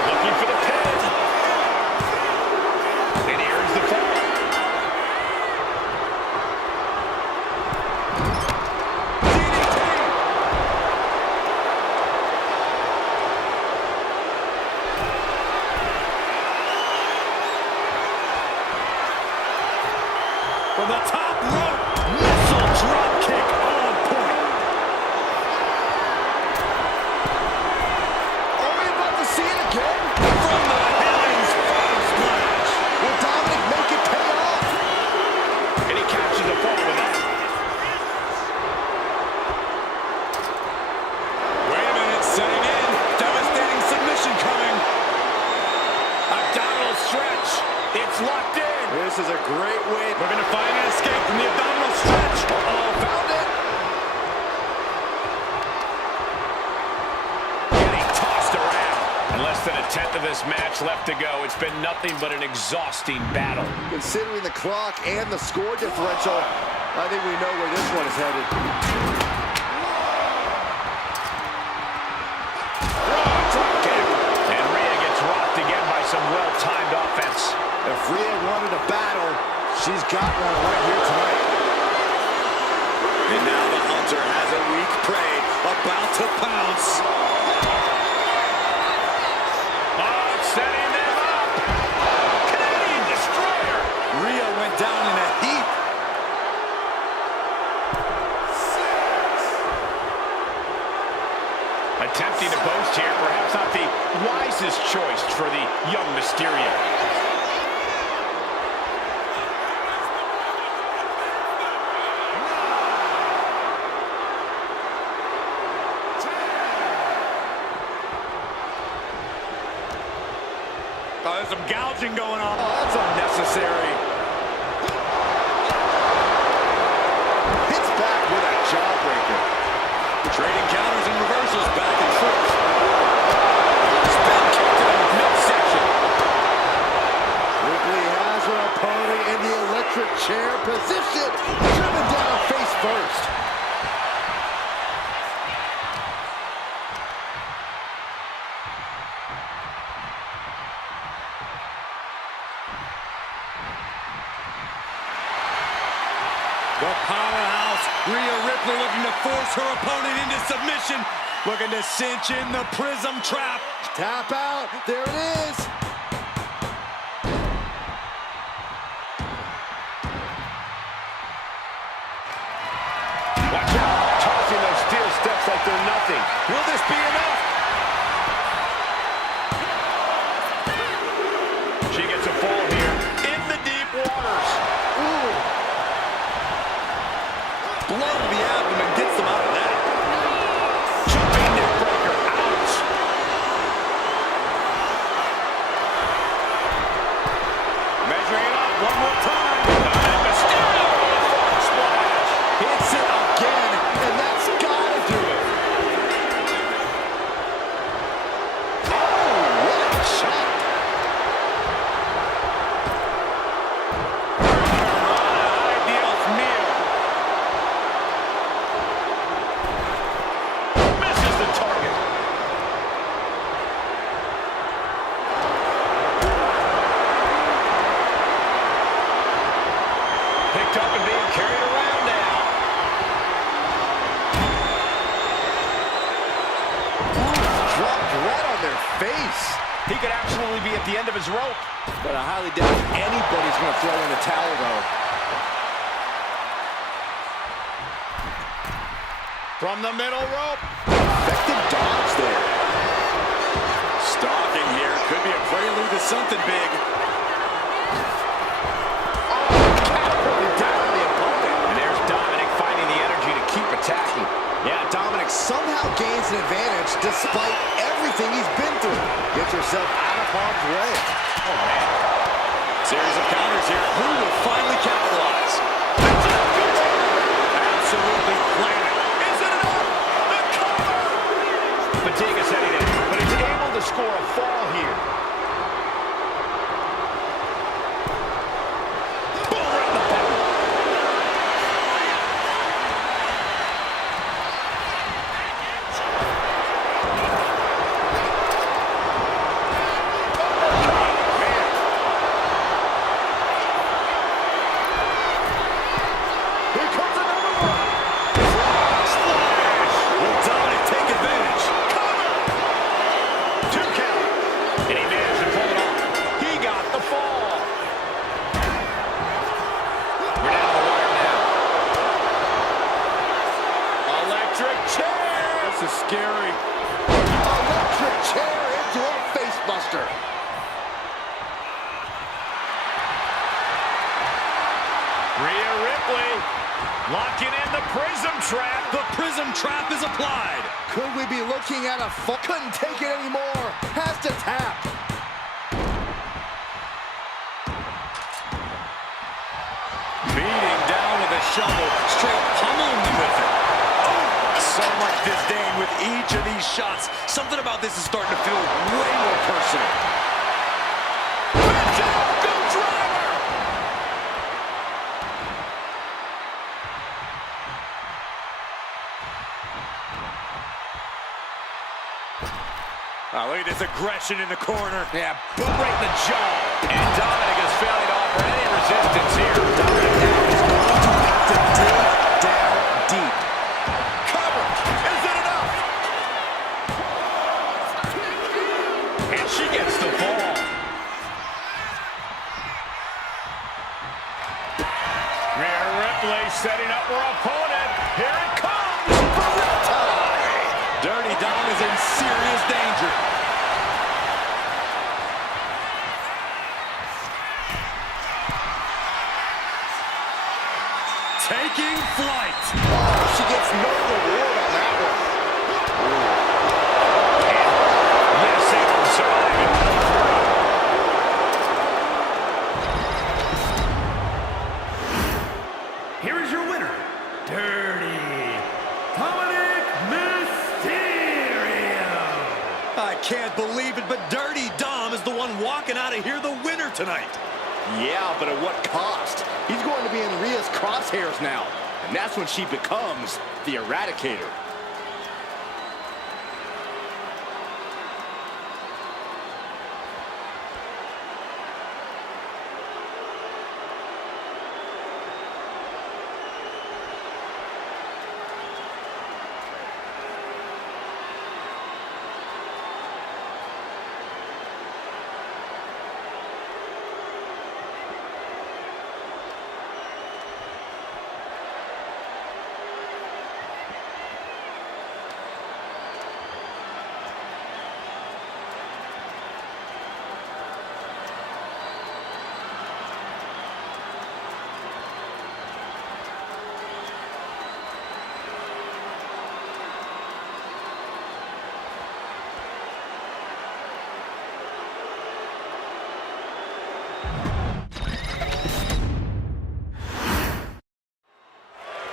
Looking for the pin. And he earns the fall. From the top rope, missile drop kick on point. Are we about to see it again? From the heavens, frog splash. Will Dominik make it pay off? And he captures the fall with that. Wait a minute, setting in. Devastating submission coming. Abdominal stretch. It's locked in. This is a great way. We're going to find an escape from the abdominal stretch. Oh, found it. Getting tossed around. And less than a tenth of this match left to go. It's been nothing but an exhausting battle. Considering the clock and the score differential, I think we know where this one is headed. And Rhea gets rocked again by some well-timed offense. If Rhea wanted a battle, she's got one right here tonight. And now the hunter has a weak prey about to pounce. Oh, setting them up. Canadian Destroyer. Rhea went down in a heap. Attempting to boast here, perhaps not the wisest choice for the young Mysterio. There's some gouging going on. Oh, that's unnecessary. Hits back with a jawbreaker. Trading counters and reversals back and forth. Spin kick to the midsection. Ripley has her opponent in the electric chair position. Driven down face first. The powerhouse, Rhea Ripley, looking to force her opponent into submission. Looking to cinch in the prism trap. Tap out. There it is. Watch out. Tossing those steel steps like they're nothing. Will this be enough? She gets a fall here in the deep waters. Ooh. Blow to the abdomen gets them out of that. Jumping neck breaker. Ouch. Measuring it up one more time. Dominik Mysterio with a frog splash. Hits it again, and that's gotta do it. Oh, what a shot. Ideal meal. face. He could absolutely be at the end of his rope. But I highly doubt anybody's going to throw in the towel, though. From the middle rope. Effective dodge there. Stalking here. Could be a prelude to something big. Down the opponent. And there's Dominik finding the energy to keep attacking. Yeah, Dominik somehow gains an advantage despite everything he's been through. Gets yourself out of harm's way. Oh, man. Series of counters here. Who will finally capitalize? Absolutely planted. Is it enough? The cover! Fatigue is setting in, but he's able to score a fall here. Scary. Electric chair into a face buster. Rhea Ripley locking in the prism trap. The prism trap is applied. Could we be looking at a fall? Couldn't take it anymore. Has to tap. Beating down with a shovel. Straight pummeling them with it. So much disdain with each of these shots. Something about this is starting to feel way more personal. Go driver! Oh, look at this aggression in the corner. Yeah, boot right in the jaw. And Dominik is failing to offer any resistance here. Dominik now is going to have to dig down deep. And she gets the fall. Rhea Ripley setting up her opponent. Here it comes. Dirty Dom is in serious danger. Taking flight. Oh, she gets no reward on that one. Yes, able to survive and pull through. Here is your winner, Dirty Dominik Mysterio. I can't believe it, but Dirty Dom is the one walking out of here the winner tonight. Yeah, but at what cost? He's going to be in Rhea's crosshairs now. And that's when she becomes the Eradicator.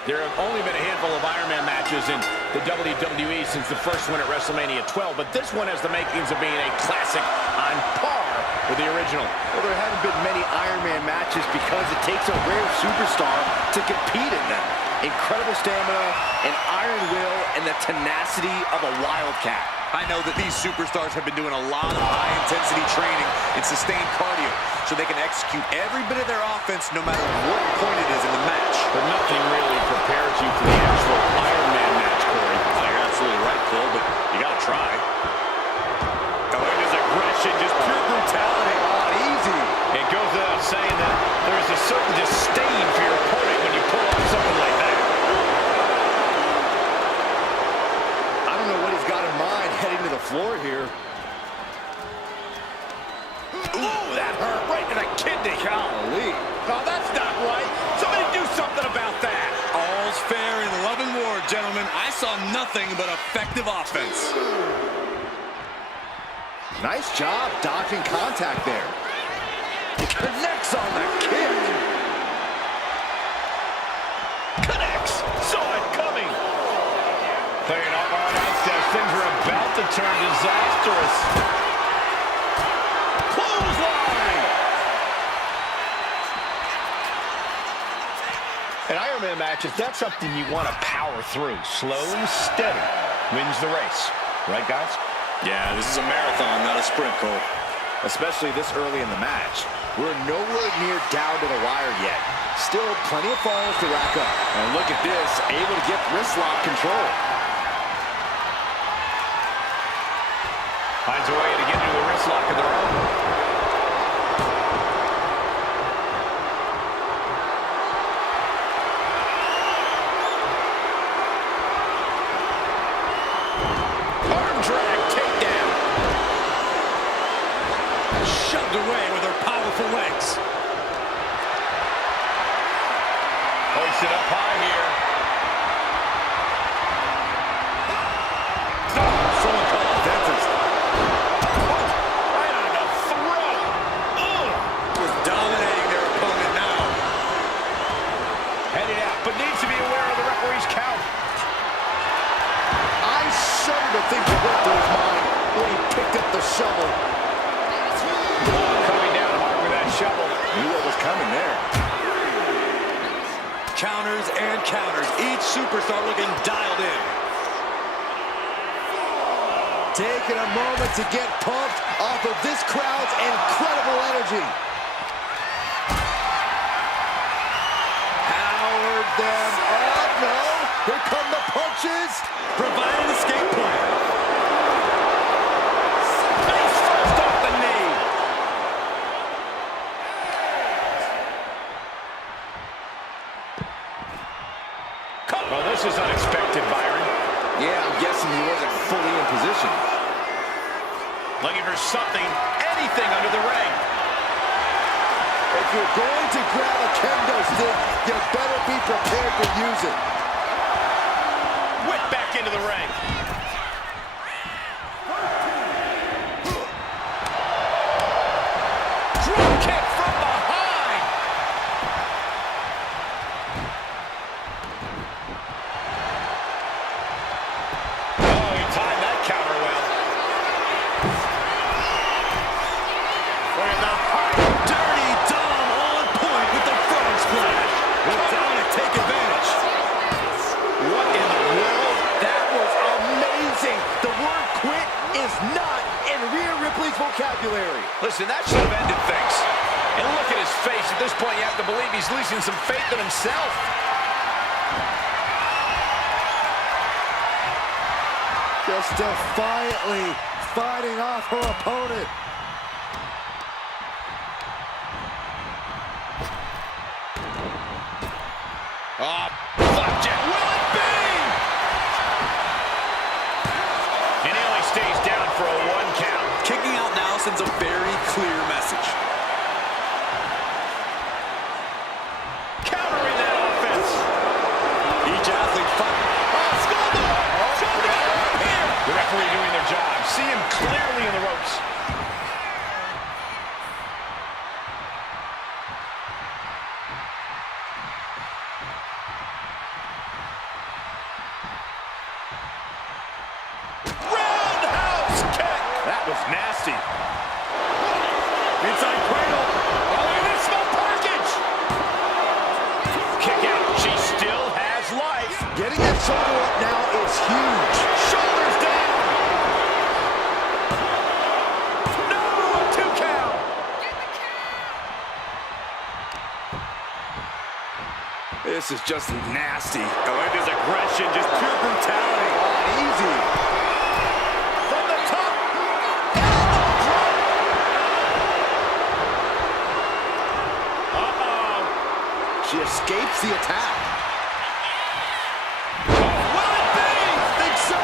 There have only been a handful of Iron Man matches in the WWE since the first one at WrestleMania 12, but this one has the makings of being a classic on par with the original. Well, there haven't been many Iron Man matches because it takes a rare superstar to compete in them. Incredible stamina, an iron will, and the tenacity of a wildcat. I know that these superstars have been doing a lot of high-intensity training and sustained cardio so they can execute every bit of their offense no matter what point it is in the match. But nothing really prepares you for the actual Iron Man match, Corey. Oh, you're absolutely right, Cole, but you got to try. Oh, look at this gentlemen, I saw nothing but effective offense. Nice job dodging contact there. Connects on the kick. Connects. Saw it coming. Playing up our outsteps. Things are about to turn disastrous. Clothesline. In Iron Man matches, that's something you want to power through. Slow and steady wins the race. Right, guys? Yeah, this is a marathon, not a sprint, Cole. Especially this early in the match. We're nowhere near down to the wire yet. Still plenty of falls to rack up. And look at this, able to get wrist lock control. Finds a way to get into a wrist lock of their own. Arm drag takedown. Shoved away with her powerful legs. Hoisted up high here. Someone call a dentist. Right on the throat. Ugh. Was dominating their opponent now. Headed out, but needs to be aware of the referee's count. I shudder to think what went through his mind when he picked up the shovel. Coming down hard with that shovel. Knew what was coming there. Counters and counters. Each superstar looking dialed in. Taking a moment to get pumped off of this crowd's incredible energy. Powered them up. No, here come the punches. Provide an escape plan. Face first off the knee. Well, this is unexpected, Byron. Yeah, I'm guessing he wasn't fully in position. Looking for something, anything under the ring. If you're going to grab a kendo stick, you better be prepared to use it. Whip back into the ring. Drop kick from behind. Oh, he timed that counter well. Look at the height. Dirty Dom on point with the frog splash. Went down to take advantage. What in the world? That was amazing. The word quit is not in Rhea Ripley's vocabulary. Listen, that should have ended things. And look at his face. At this point, you have to believe he's losing some faith in himself. Just defiantly fighting off her opponent. Flapjack, will it be? And he only stays down for a 1 count. Kicking out now sends a very clear message. Countering that offense. Each athlete fighting. Oh, Skullboy! Somebody right here. The referee doing their job. See him clearly in the ropes. Roundhouse kick. That was nasty. Inside cradle. Oh, look at this small package. Kick out. She still has life. Getting that shoulder up now is huge. Shoulders down. No, a 2 count. This is just nasty. I like this aggression, just pure brutality. Easy. From the top. Uh-oh. She escapes the attack. Will it be? Think so.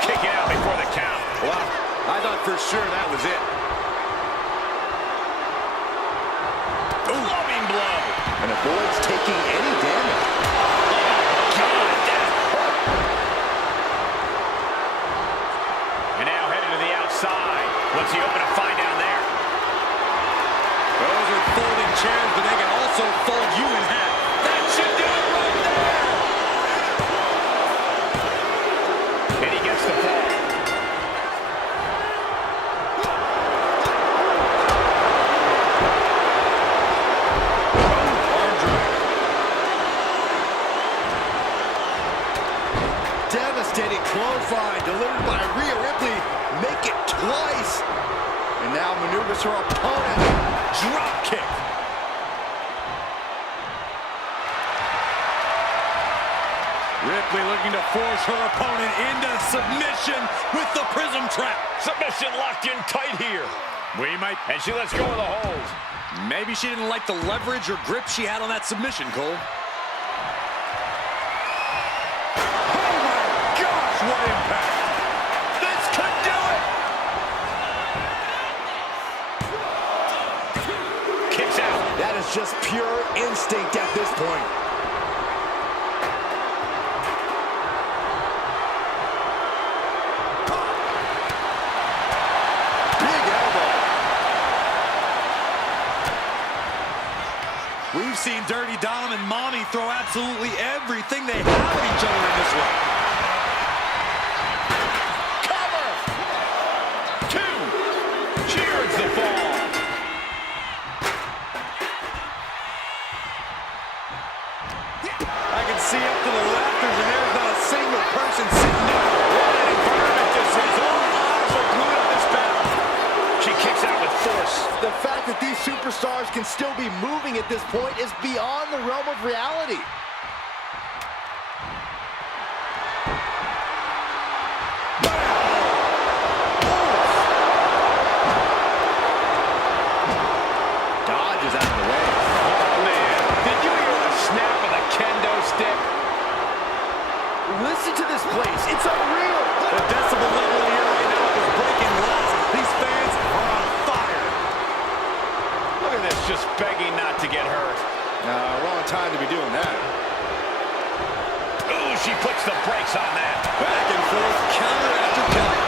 Kick it out before the count. Wow, I thought for sure that was it. Loving blow. And avoids taking any damage. clothesline delivered by Rhea Ripley. Make it twice. And now maneuvers her opponent. Drop kick. Ripley looking to force her opponent into submission with the prism trap. Submission locked in tight here. And she lets go of the hold. Maybe she didn't like the leverage or grip she had on that submission, Cole. Oh my gosh, what impact! This could do it! Kicks out. That is just pure instinct at this point. We've seen Dirty Dom and Mommy throw absolutely everything they have at each other in this one. Cover! 2. Cheers the fall. I can see up to the rafters, and there's not a single person sitting there. What an environment this is. All eyes are glued on this battle. She kicks out with force. The fact that these superstars can still be moving at this point is beyond the realm of reality. Dodges out of the way. Oh, man. Did you hear the snap of the kendo stick? Listen to this place. It's unreal. The decibel level here right now is breaking glass. These fans are on fire. Look at this, just begging not to get hurt. Wrong time to be doing that. Ooh, she puts the brakes on that. Back and forth, counter after counter.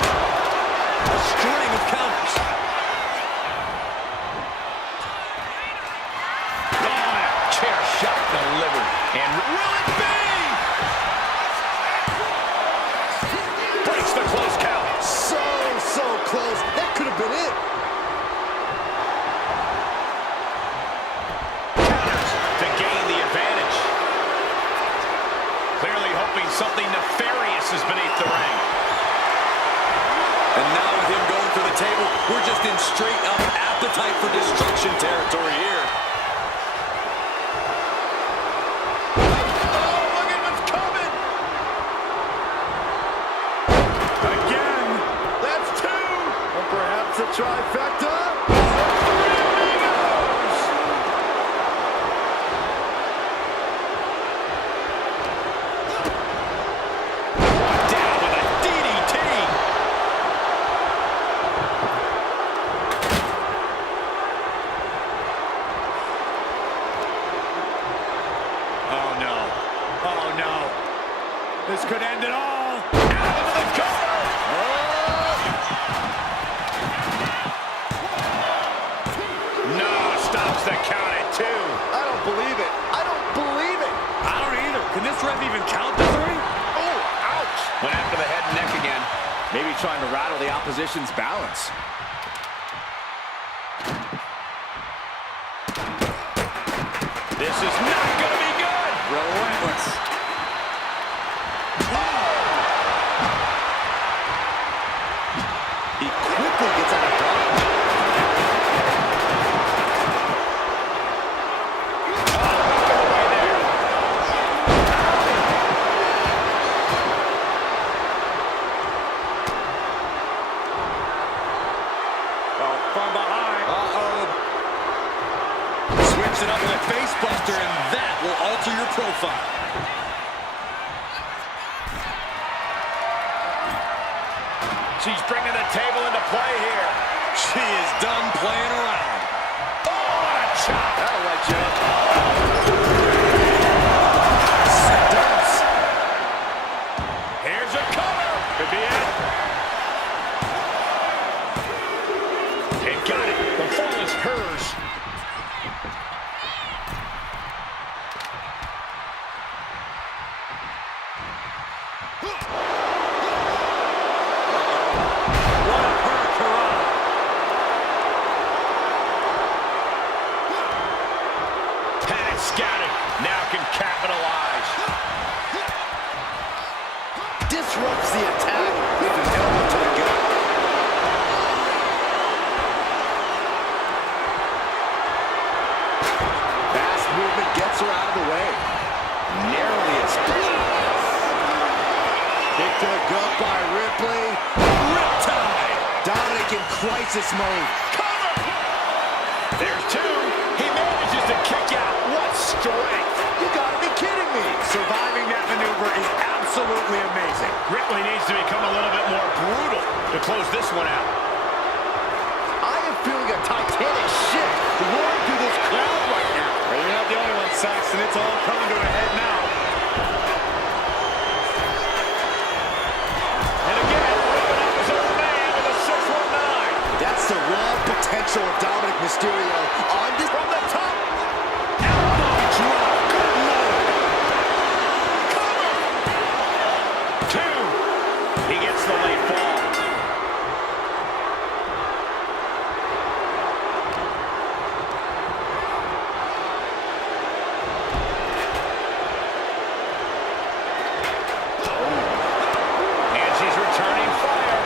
A string of counters. Oh, chair shot delivered. And will it be? Breaks the close count. So close. That could have been it. Counters to gain the advantage. Clearly hoping something nefarious is beneath the ring. And now with him going for the table, we're just in straight up appetite for destruction territory here. Oh, look at what's coming. Again! That's 2. Or perhaps a trifecta. Down with a DDT. Oh no. Oh no. This could end it all. Out into the cover. No, stops the count at 2. I don't believe it. I don't believe it. I don't either. Can this ref even count to 3? Oh, ouch. Went after the head and neck again. Maybe trying to rattle the opposition's balance. This is not going to be good. Relentless. He quickly gets out of dodge. From behind. Switch it up with a face buster, and that will alter your profile. She's bringing the table into play here. She is done playing around. Oh, what a chop. That'll light you up. Here's a cover. Could be it. It got it. The fall is hers. up by Ripley. Riptide. Dominik in crisis mode. There's two. He manages to kick out. What strength. You gotta be kidding me. Surviving that maneuver is absolutely amazing. Ripley needs to become a little bit more brutal to close this one out. I am feeling a titanic shift roaring through this crowd right now. Well, you're not the only one, Saxton. It's all coming to a head now. And again, ripping up his own man with a 619. That's the raw potential of Dominik Mysterio on this From the top. elbow drop. Good Lord. Two. He gets the late fall. And she's returning fire.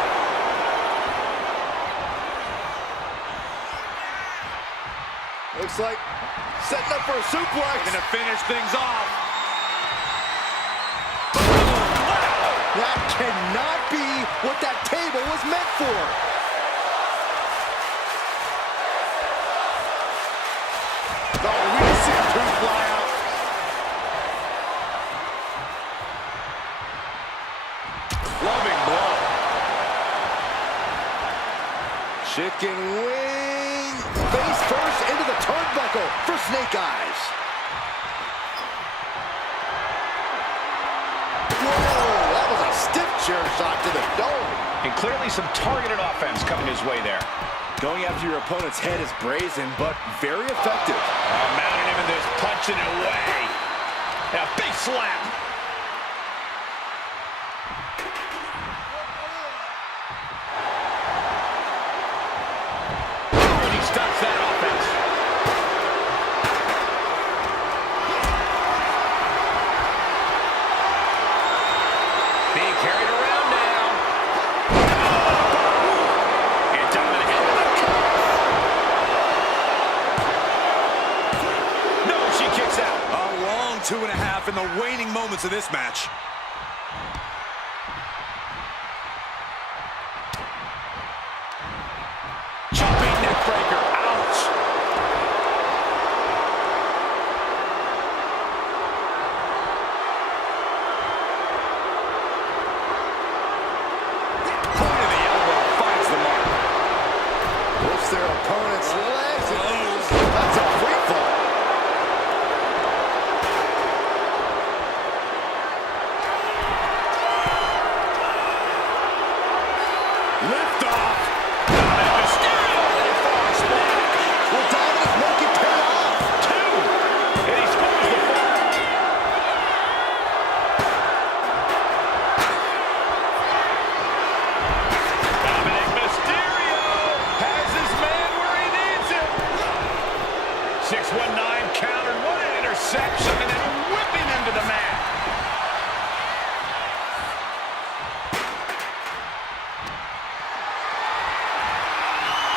Looks like setting up for a suplex. Gonna finish things off. That cannot be what that table was meant for. Oh, we can see a tooth fly out. Loving blow. Chicken wing. Face first into the turnbuckle for Snake Eyes. Whoa, that was a stiff chair shot to the dome. And clearly some targeted offense coming his way there. Going after your opponent's head is brazen, but very effective. Mounting him in this, punching it away. And a big slap. And he stops that offense. Being carried around now. And Dominik into the cover. No, she kicks out. A long 2.5 in the waning moments of this match. Jumping neck breaker. Ouch. Point of the elbow finds the mark. Lifts their opponent's legs. That's a free fall. Lift off. Dominik Mysterio. Frog splash. Will Dominik make it pay off? Two. And he scores the fall. Dominik Mysterio has his man where he needs him. 619 countered. What an interception. And then whipping him to the mat.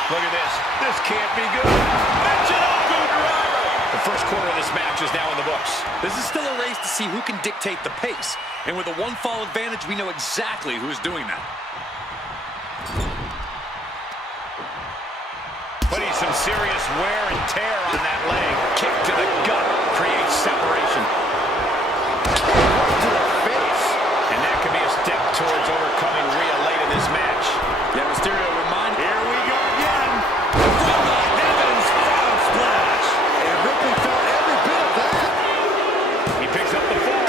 Look at this. This can't be good. Michinoku driver. The first quarter of this match is now in the books. This is still a race to see who can dictate the pace. And with a one-fall advantage, we know exactly who's doing that. Putting some serious wear and tear on that leg. Kick to the gut creates separation. Right to the face. And that could be a step towards overcoming Rhea late in this match. Yeah, Mysterio reminded. Here we go again. From the heavens, frog splash. And Ripley felt every bit of that. He picks up the fall.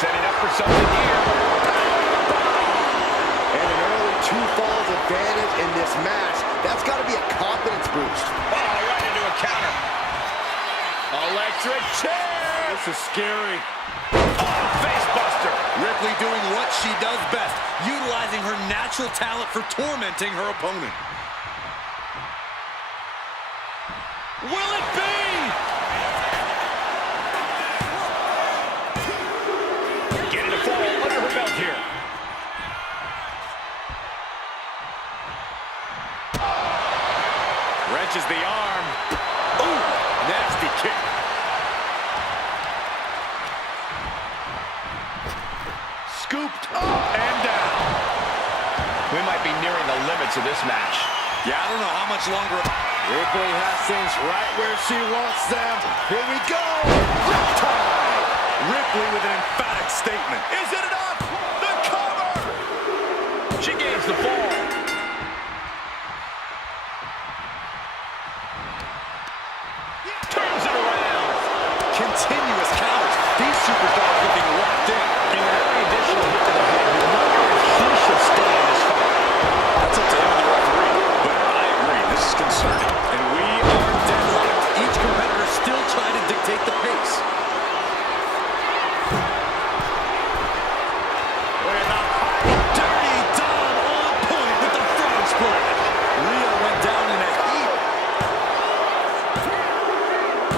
Setting up for something here. And an early 2 falls advantage in this match. That's got to be a confidence boost. Oh, right into a counter. Electric chair. This is scary. Oh, face buster. Ripley doing what she does best, utilizing her natural talent for tormenting her opponent. Will it be? Getting a fall under her belt here. Wrenches the arm. scooped up And down. We might be nearing the limits of this match. Yeah, I don't know how much longer. Ripley has things right where she wants them. Here we go. Riptide. Ripley with an emphatic statement. Is it enough? The cover! She gains the fall. Turns it around. Continuous counters. These superstars looking locked in. And every additional hit to the head, you wonder if she should stay in this fight. That's up to him and the referee. But I agree, this is concerning. And we are deadlocked. Each competitor still trying to dictate the pace. Look at that. Dirty Dom on point with the frog splash. Rhea went down in a heap.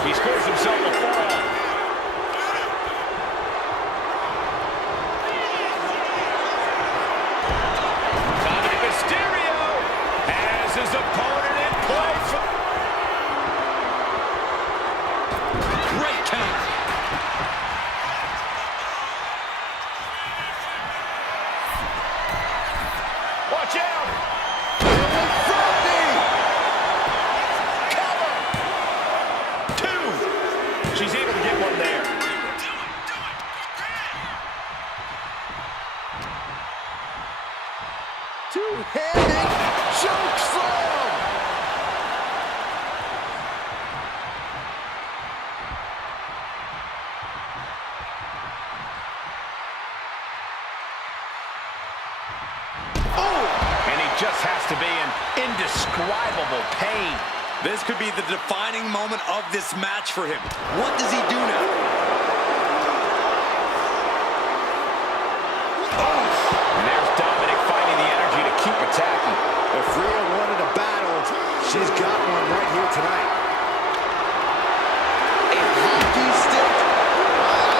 He scores himself a fall. Dominik Mysterio has his opponent in place. Great counter. Watch out! Cover! Two! She's able to get one there. Two-handed choke slam. And he just has to be in indescribable pain. This could be the defining moment of this match for him. What does he do now? And there's Dominik finding the energy to keep attacking. If Rhea wanted a battle, she's got one right here tonight. A hockey stick?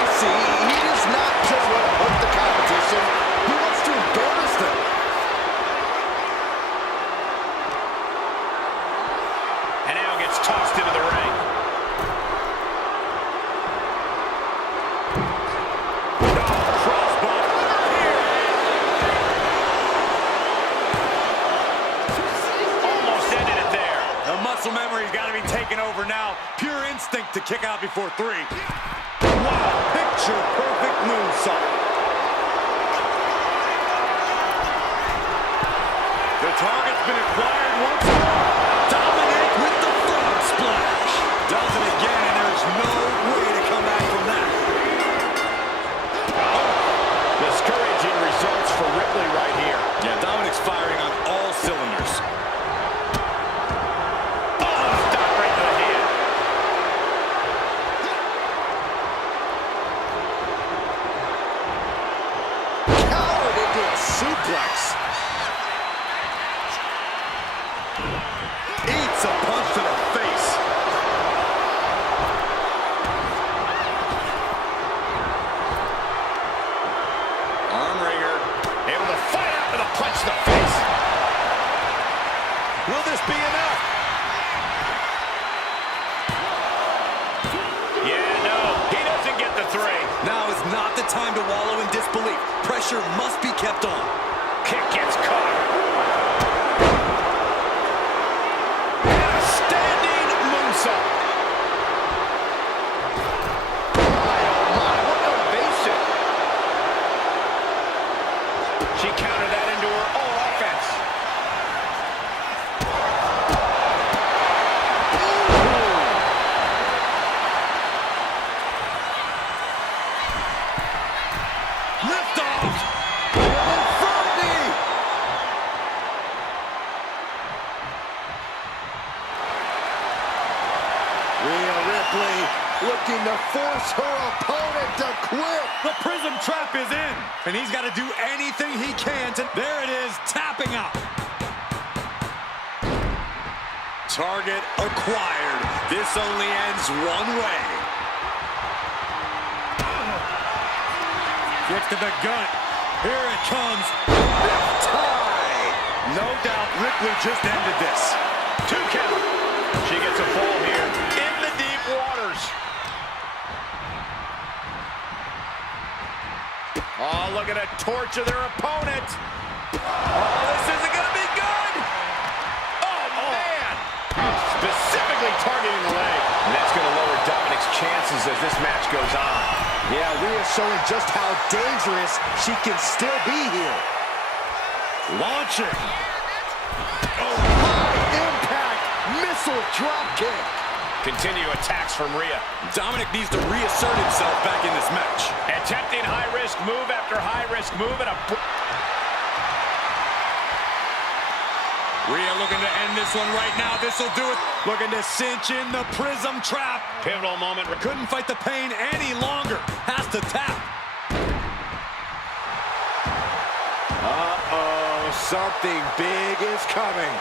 I see. He does not just want to hurt the competition. He wants to embarrass them. And now gets tossed into the ring. Almost ended it there. The muscle memory's got to be taken over now. Pure instinct to kick out before three. Wow, picture perfect moonsault. The target's been acquired once more. Dominik with the frog splash. Does it again, and there's no way to come back from that. Discouraging results for Ripley right here. Yeah, Dominik's firing on all cylinders. Oh, stop right to the head. Cowered into a suplex. Eats a punch to the face. Arm wringer. Able to fight out with a punch to the face. Will this be enough? Yeah, no, he doesn't get the three. Now is not the time to wallow in disbelief. Pressure must be kept on. Kick gets caught. And a standing moonsault. My, oh my, what elevation. She countered that into her own offense. Lift off. Rhea Ripley looking to force her opponent to quit. The prism trap is in, and he's got to do anything he can to... There it is, tapping out. Target acquired. This only ends one way. Kick to the gut. Here it comes. Tie. No doubt Ripley just ended this. 2 count. She gets a fall here in the deep waters. Oh, looking to torture their opponent. Oh, this isn't going to be good. Oh, man. Specifically targeting the leg. And that's going to lower Dominik's chances as this match goes on. Yeah, Rhea's showing just how dangerous she can still be here. Launching. Oh, high impact missile drop kick. Continue attacks from Rhea. Dominik needs to reassert himself back in this match. Attempting high-risk move after high-risk move, and Rhea looking to end this one right now. This will do it. Looking to cinch in the prism trap. pivotal moment. Couldn't fight the pain any longer. Has to tap. Uh-oh, something big is coming.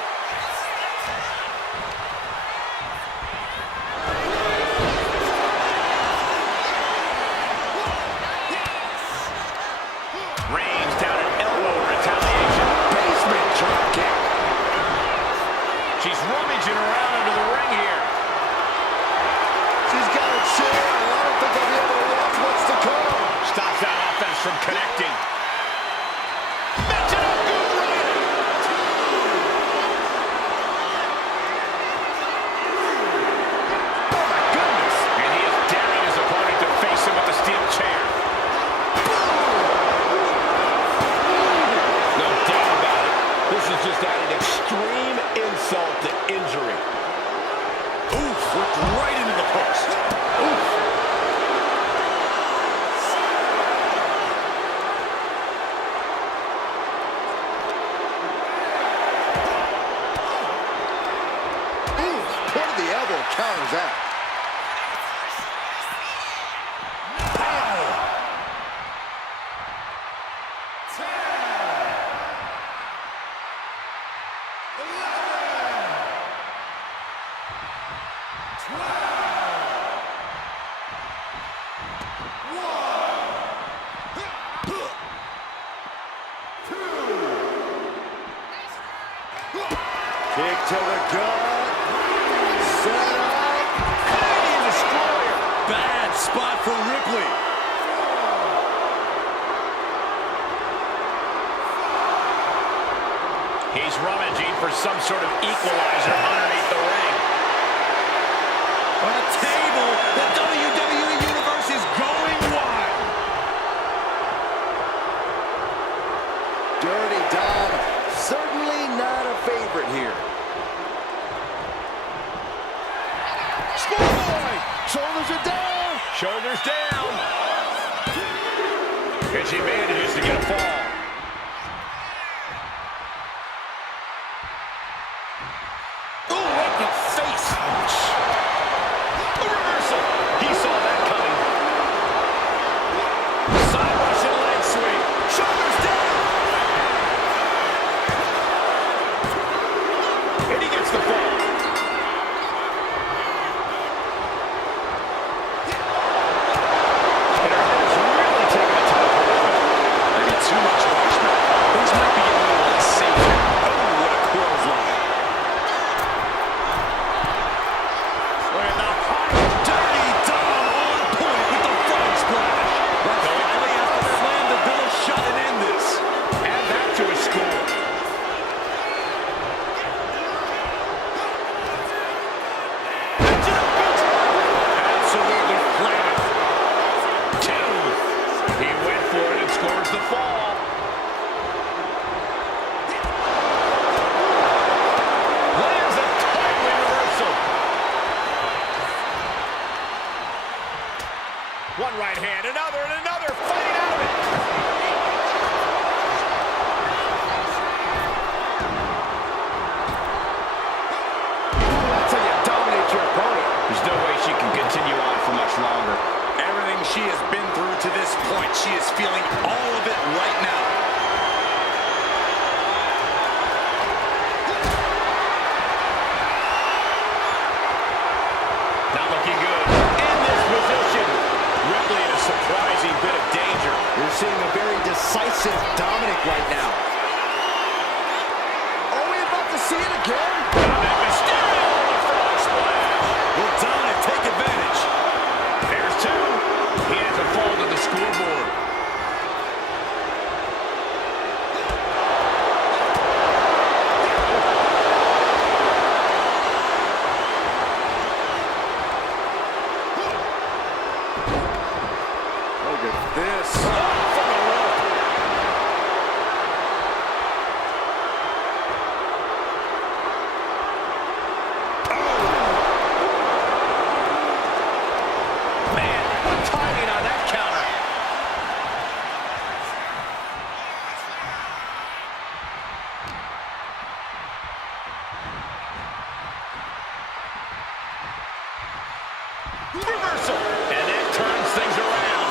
Range down an elbow retaliation. Basement drop kick. She's rummaging around under the ring here. She's got a chair. I don't think I'll be able to watch what's to come. Stops that offense from connecting. Mention of good running. Oh, my goodness. And he is daring his opponent to face him with the steel chair. No doubt about it. This is just adding extreme insult to injury. Oof, looked right into the post. Oof. Point of the elbow counters that. Kick to the gut. Set up. Canadian Destroyer. Bad spot for Ripley. He's rummaging for some sort of equalizer underneath the ring. On a table, the WWE Universe is going wild. Dirty Dom, certainly not a favorite here. Schoolboy, shoulders are down. Shoulders down. And she manages to get a fall. Ooh, right in the face. Ouch. A reversal. He saw that coming. Side Russian leg sweep. Shoulders down. And he gets the fall. And her head's really taking a toll. Maybe too much punishment. Things might be getting a little less safe here. Oh, what a clothesline. Look at the hot. Dirty Dom on point with the frog splash. But finally has to slam the door shut and end this. Add that to his score. Absolutely planted. Two. He went for it and scores the fall. Lands a timely reversal. One right hand, another, and another. Fighting out of it. That's how you dominate your opponent. There's no way she can continue on for much longer. Everything she has been through to this point, she is feeling all of it right now. Not looking good. In this position, Ripley in a surprising bit of danger. We're seeing a very decisive Dominik right now. Are we about to see it again? Dominik Mysterio on the frog splash. Will Dominik take advantage? There's two. He has a fall to the scoreboard. Reversal. And that turns things around.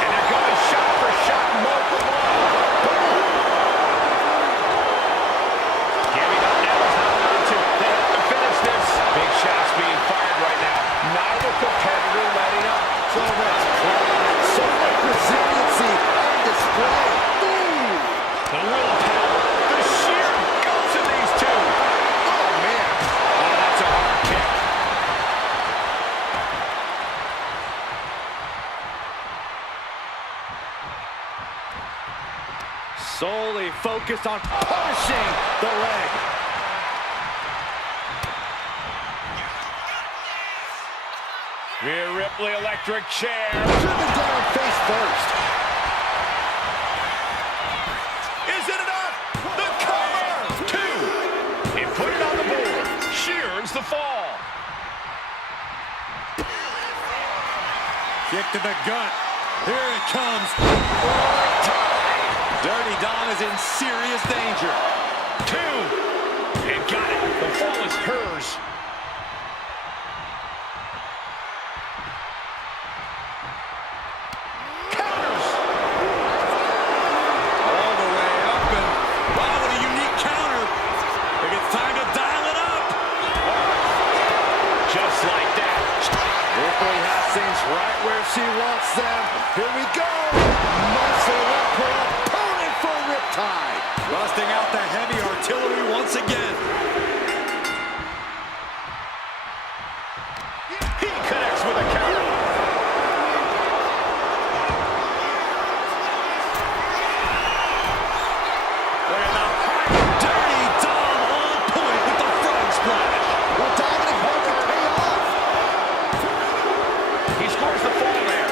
And they're going shot for shot, multiple blow. Giving up now is not allowed to. They have to finish this. Big shots being fired right now. Neither competitor letting up. So much pride, so much resiliency on display. Ooh. The willpower, the sheer guts of these two. Oh, man. Oh, that's a hard kick. Solely focused on punishing the leg. Rhea Ripley, electric chair. Driven down face first. Is it enough? The cover! 2. And put it on the board. Shears the fall. Kick to the gut. Here it comes. Dirty Dom is in serious danger. 2. And got it. The fall is hers. Counters. All the way up, and wow, what a unique counter. I think it's time to dial it up. Just like that. Ripley has things right where she wants them. Here we go. Muscle up her opponent for a riptide. Busting out the heavy artillery once again. He connects with a counter. Look at that high, dirty Dom on point with the frog splash. Will Dominik make it pay off? He scores the fall there.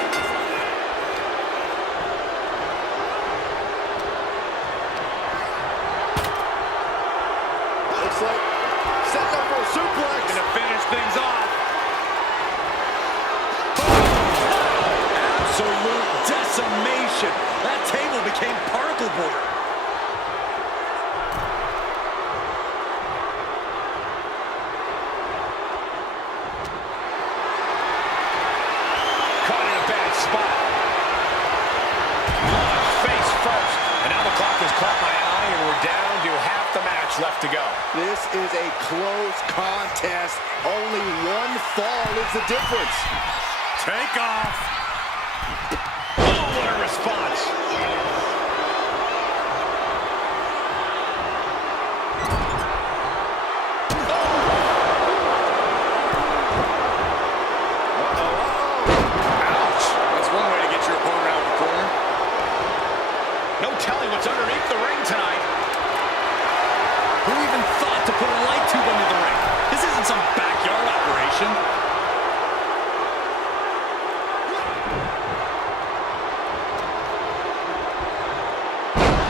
Looks like setting up for a suplex. To finish things off. Absolute decimation. That table became particle board. Caught in a bad spot. Launched face first. And now the clock has caught my eye, and we're down to half the match left to go. This is a close contest. Only one fall is the difference. Take off. Oh, what a response. Ouch. That's one way to get your opponent out of the corner. No telling what's underneath the ring tonight. Who even thought to put a light tube under the ring? This isn't some backyard operation.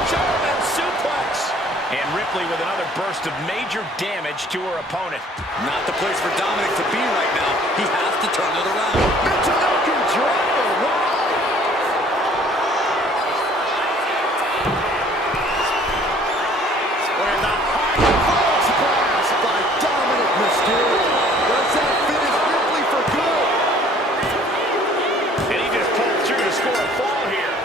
German suplex. And Ripley with another burst of major damage to her opponent. Not the place for Dominik to be right now. He has to turn it around. Michinoku driver. Wow. Where the Cross blast by Dominik Mysterio. Does that finish Ripley for good? And he just pulled through to score a fall here.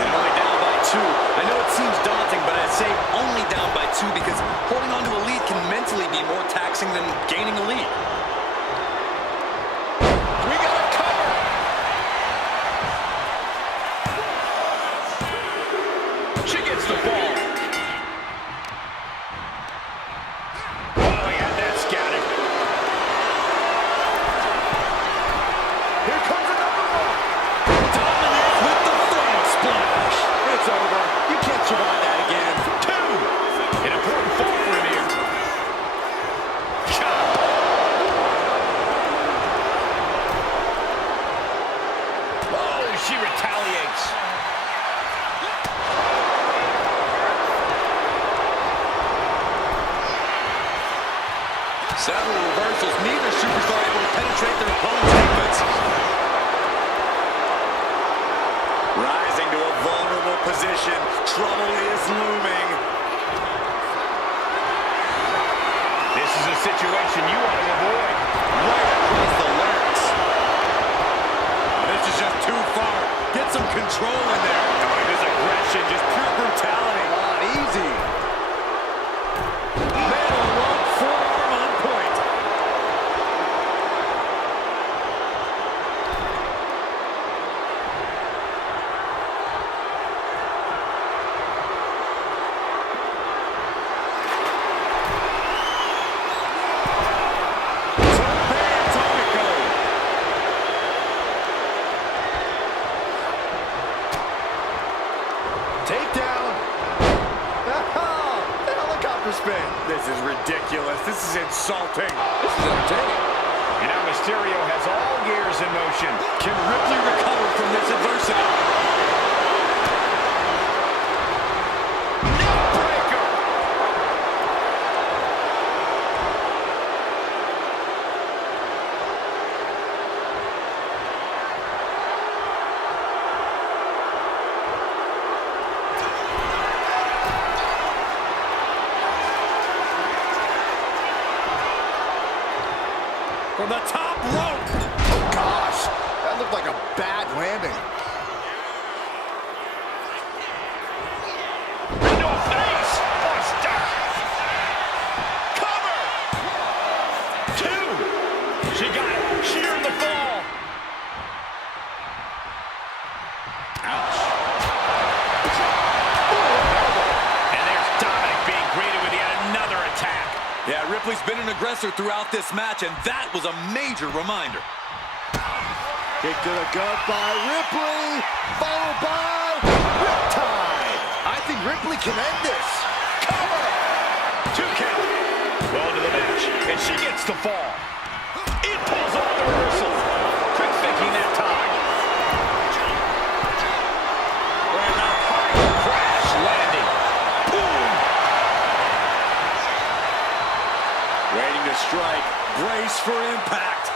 And only down by 2. I know it seems daunting, but I'd say only down by 2 because holding on to a lead can mentally be more taxing than gaining a lead. We got a cover. She gets the ball. Oh, yeah, that's got it. Here comes another one. Dominik with the frog splash. It's over. You can't survive that again. 2. An important fall for him here. Chop. Oh, she retaliates. Several reversals. Neither superstar able to penetrate their opponent's defense. Rising to a vulnerable position. Trouble is looming. control in there. Oh, his aggression, just pure brutality. Come on, easy. Metal one forearm on point. Takedown. Helicopter spin. This is ridiculous. This is insulting. This is entertaining. And now Mysterio has all gears in motion. Can Ripley recover from this adversity? Neckbreaker. From the top rope. Oh, gosh. That looked like a bad landing. Into a face buster. Cover. 2. She got it. Sheared the fall. Ouch. And there's Dominik being greeted with yet another attack. Yeah, Ripley's been an aggressor throughout this match, and that was a major reminder. Kick to the gut by Ripley, followed by Riptide. I think Ripley can end this. Cover. 2 count. Well into the match, and she gets the fall. It pulls off the reversal. Quick thinking that time. And a high crash landing. Boom. Waiting to strike. Brace for impact.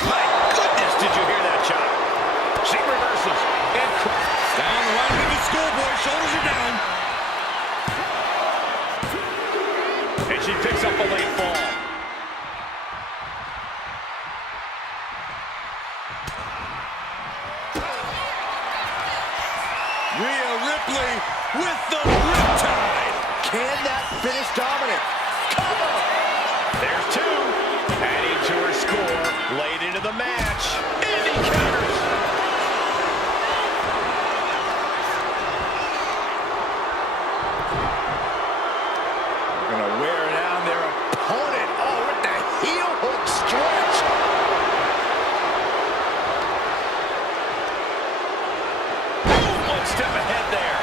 My goodness, did you hear that shot? She reverses. And Down the line with the schoolboy. Shoulders are down. And she picks up a late fall. Rhea Ripley with the riptide. Can that finish Dominik? Cover. There's 2. Adding to her score late into the match. And he counters. Gonna wear down their opponent. Oh, with the heel hook stretch. One step ahead there.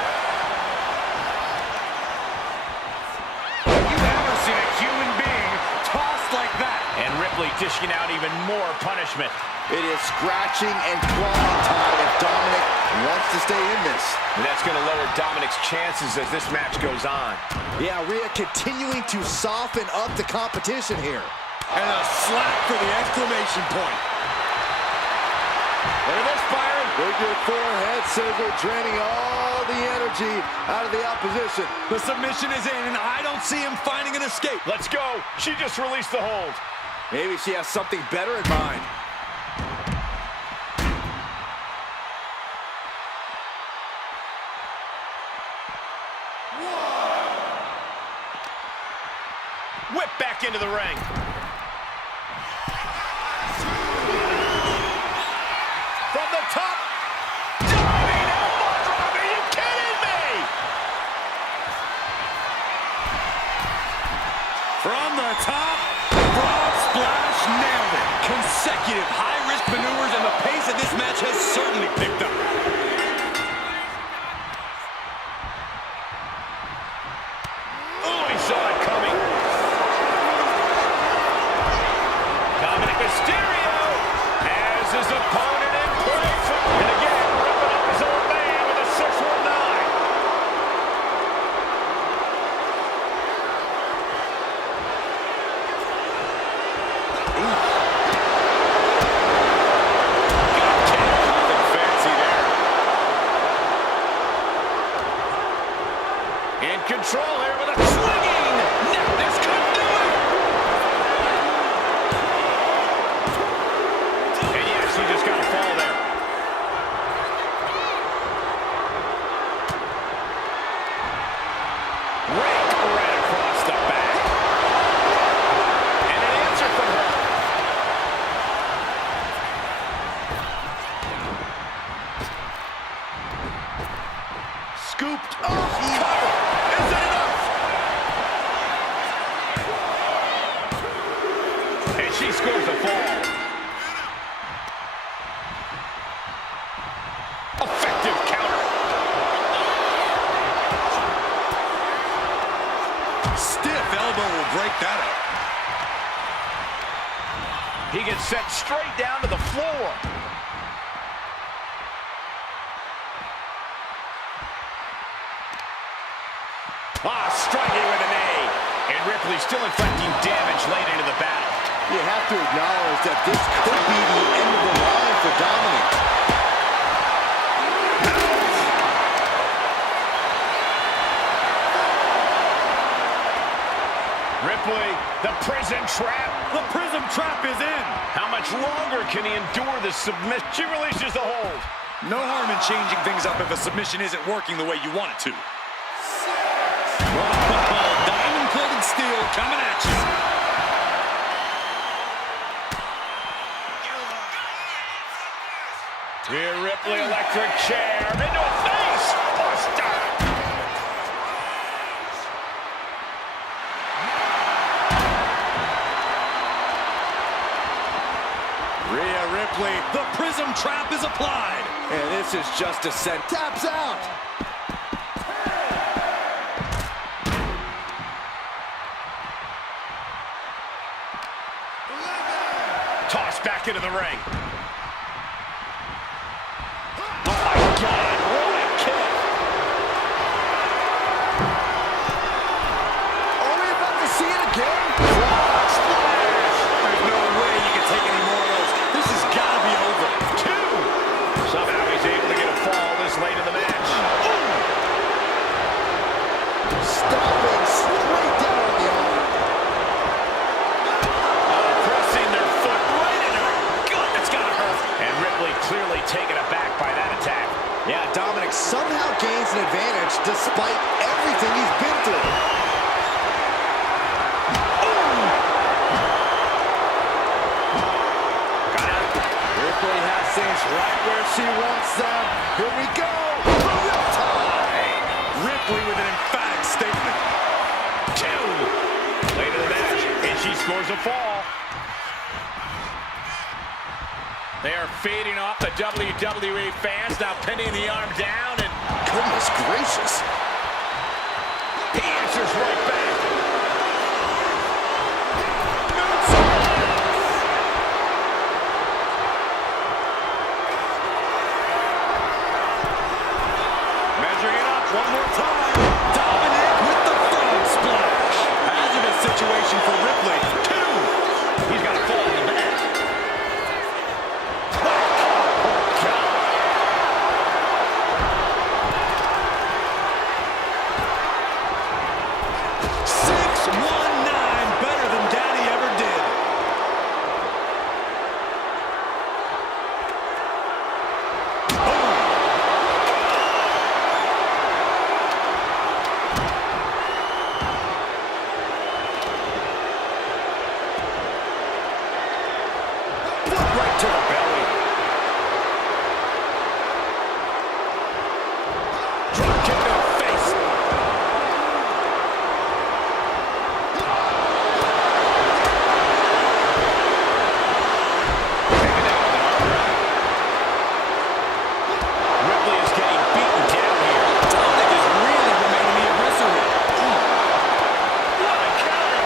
Have you ever seen a human being tossed like that? And Ripley dishing out even more punishment. It is scratching and clawing time if Dominik wants to stay in this. And that's going to lower Dominik's chances as this match goes on. Yeah, Rhea continuing to soften up the competition here. And a slap for the exclamation point. Look at this, Byron. With your forehead scissor, draining all the energy out of the opposition. The submission is in, and I don't see him finding an escape. Let's go. She just released the hold. Maybe she has something better in mind. Whip back into the ring. From the top. Diving elbow drop. Are you kidding me? From the top, broad splash, nailed it. Consecutive high-risk maneuvers, and the pace of this match has certainly picked up. Oh, he saw it coming. Dominik Mysterio has his opponent in place. And again, ripping up his old man with a 619. Nothing fancy there. control here with a swinging. Now this could do it. And yes, he just got a fall there. Rake right across the back. And an answer from her. Scooped up. Cover. Is it enough? And she scores a fall. Effective counter. Stiff elbow will break that up. He gets sent straight down to the floor. Striking with an A. And Ripley still inflicting damage late into the battle. You have to acknowledge that this could be the end of the line for Dominik. Ripley, the prison trap. The prism trap is in. How much longer can he endure this submission? She releases the hold. No harm in changing things up if a submission isn't working the way you want it to. Diamond-plated steel coming at you. Rhea Ripley, electric chair, into a face buster. Rhea Ripley, the prism trap is applied. And this is just a set. Taps out. Tossed back into the ring. Oh my God, what a kick. Are we about to see it again? Frog splash. There's no way you can take any more of those. This has got to be over. Two. Somehow he's able to get a fall this late in the match. Stomping straight down on the arm. Pressing their foot right into her gut. That's got to hurt. And Ripley clearly taken aback by that attack. Yeah, Dominik somehow gains an advantage despite everything he's been through. Got out. Ripley has things right where she wants them. Here we go. Ripley with an emphatic statement. Two. Late in the match, and she scores a fall. They are feeding off the WWE fans, now pinning the arm down, and Goodness gracious. he answers right back. Measuring it up one more time. Dominik with the frog splash. Hazardous situation for Ripley. Two. He's got a fall in the back. Better than Daddy ever did. Foot right to the belly. Drop kick to the face. Ripley is getting beaten down here. Dominik is really remaining the aggressor here. What a counter.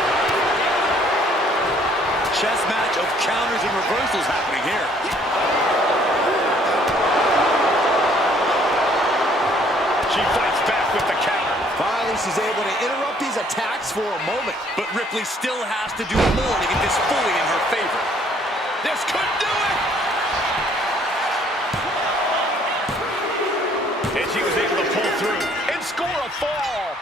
Chess match of counters and reversals happening here. She fights back with the counter. Finally, she's able to interrupt these attacks for a moment. But Ripley still has to do more to get this fully in her favor. This could do it. And she was able to pull through and score a fall.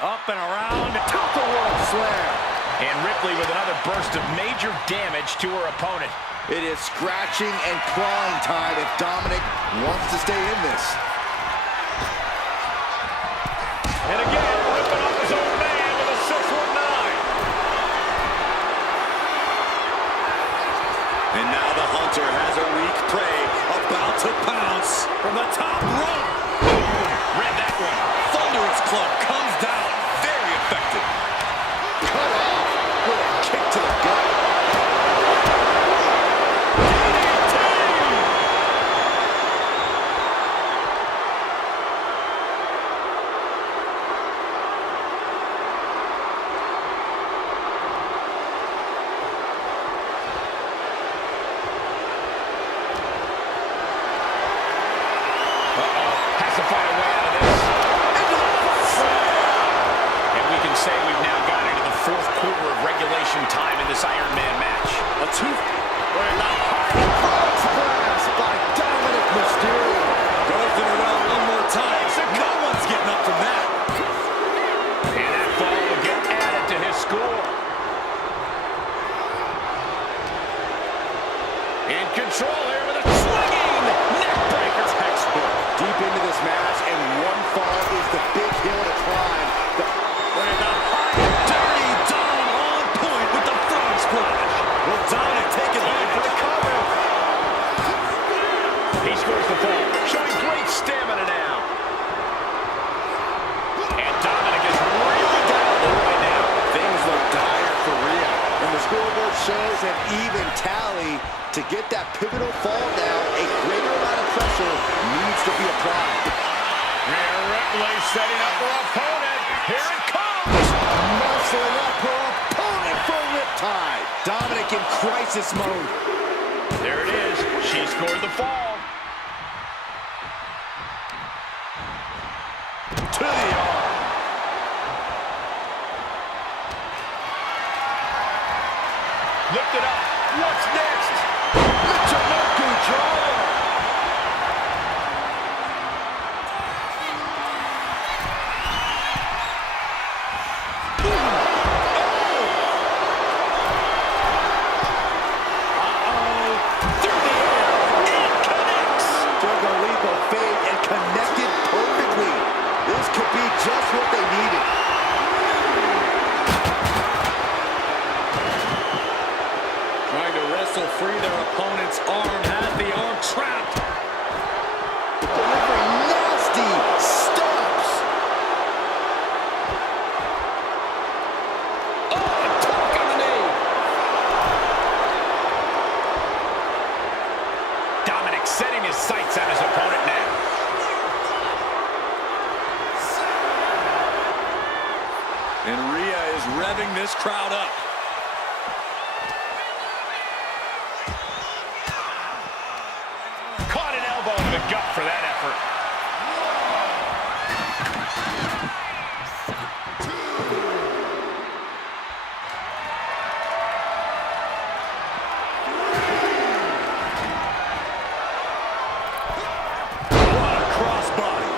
Up and around. Tilt-a-whirl slam. And Ripley with another burst of major damage to her opponent. It is scratching and clawing time if Dominik wants to stay in this. And again, ripping off his own man with a 619. And now the Hunter has a weak prey about to pounce from the top rope. Boom! Read that one. Thunderous club comes down. Very effective. Cut off with a kick to the gut. Has to find a way out of this. And we can say we've now got into the fourth quarter of regulation time in this Iron Man match. A two. Splash by Dominik Mysterio. Goes to the well one more time. No one's getting up from that. And that fall will get added to his score. In control here with a swinging neck breaker. Textbook. Deep into this match, and one fall is the big hill to climb. Dirty Dom on point with the frog splash. Will Dominik take it home for the cover? He scores the fall, showing great stamina now. And Dominik is really down right now. Things look dire for Rhea, and the scoreboard shows an even tally. To get that pivotal fall down, a greater amount of pressure needs to be applied. Rhea Ripley setting up her opponent. Here it comes. Muscling up her opponent for a riptide. Dominik in crisis mode. There it is. She scored the fall. To the arm. Lift it up. What's next? Michinoku driver. Through the air. It connects. Took a leap of faith and connected perfectly. This could be just what they needed. Trying to wrestle free their opponent's arm. Has the arm trapped. Delivering nasty stomps. Oh, a torque on the knee. Dominik setting his sights on his opponent now. And Rhea is revving this crowd up. Caught an elbow in the gut for that effort. What a crossbody.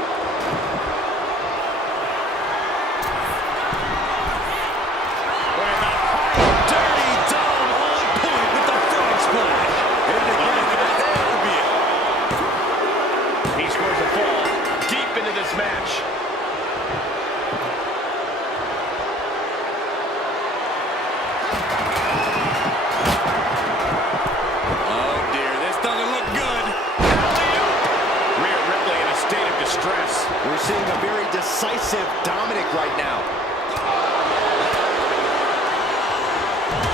Dirty Dom on point with the frog splash. And again, that'll be it. He scores a fall deep into this match. Oh dear, this doesn't look good. Rhea Ripley in a state of distress. We're seeing a very decisive Dominik right now.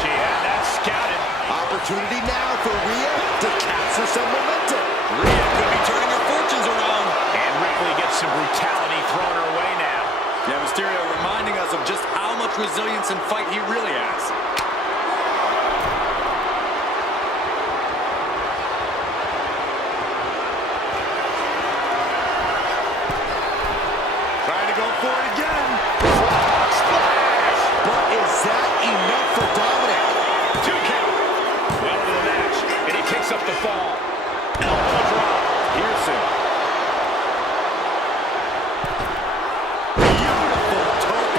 She had that scouted. Opportunity now for Rhea to capture some momentum. Rhea could be turning her fortunes around. And Ripley gets some brutality thrown her way now. Yeah, Mysterio reminding us of just how much resilience and fight he really has. Trying to go for it again. Frog splash. But is that enough for Dominik? 2 count. Well into the match, and he picks up the fall. Elbow drop. Pearson. Beautiful tope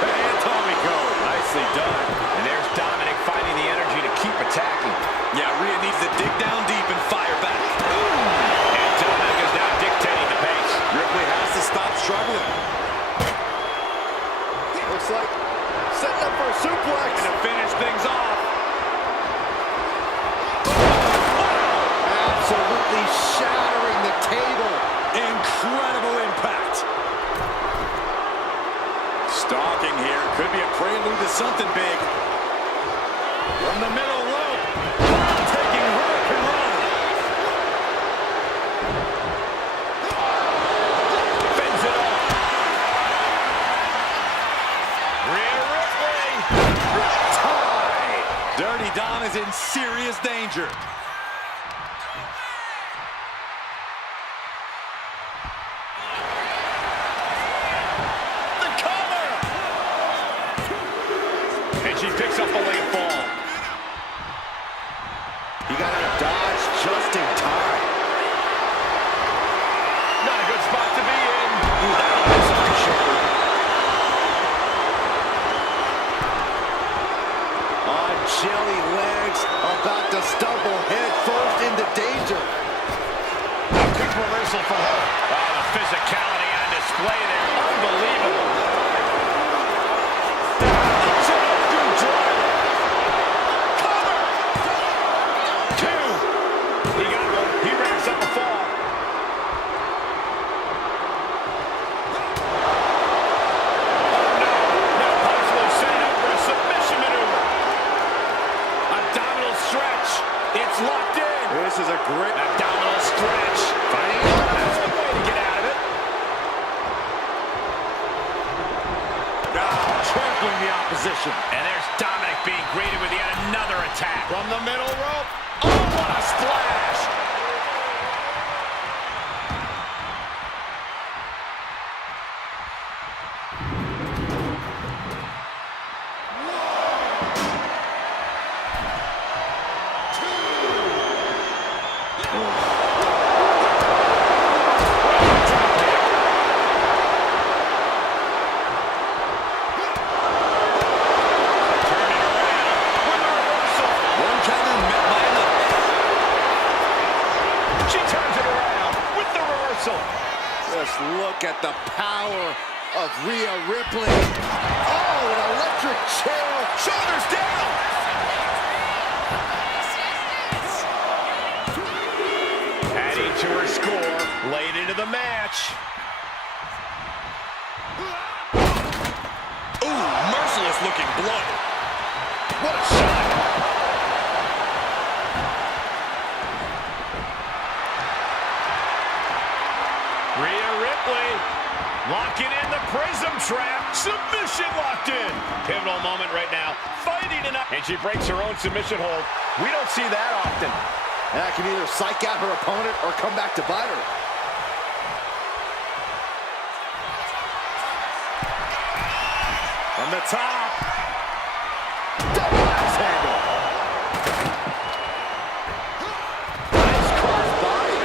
here. Could be a prelude to something big. From the middle rope. Taking Hurricane Run. Fends it off. Rhea Ripley. Tie. Dirty Dom is in serious danger. She picks up a late fall. He got out of dodge just in time. Not a good spot to be in. Ooh, that'll miss on the shoulder. On jelly legs, about to stumble head first into danger. A quick reversal for her. Oh, the physicality on display there. Unbelievable. Locked in. This is a great abdominal stretch. Finding a way to get out of it. Now trampling the opposition. And there's Dominik being greeted with yet another attack. From the middle rope. Oh, what a splash. Just look at the power of Rhea Ripley. Oh, an electric chair. Shoulders down. Adding to her score late into the match. Ooh, merciless looking blow. What a shot. Rhea Ripley locking in the prism trap. Submission locked in. Pivotal moment right now. Fighting it up. And she breaks her own submission hold. We don't see that often. That can either psych out her opponent or come back to bite her. From the top. Double axe handle. Nice cross body.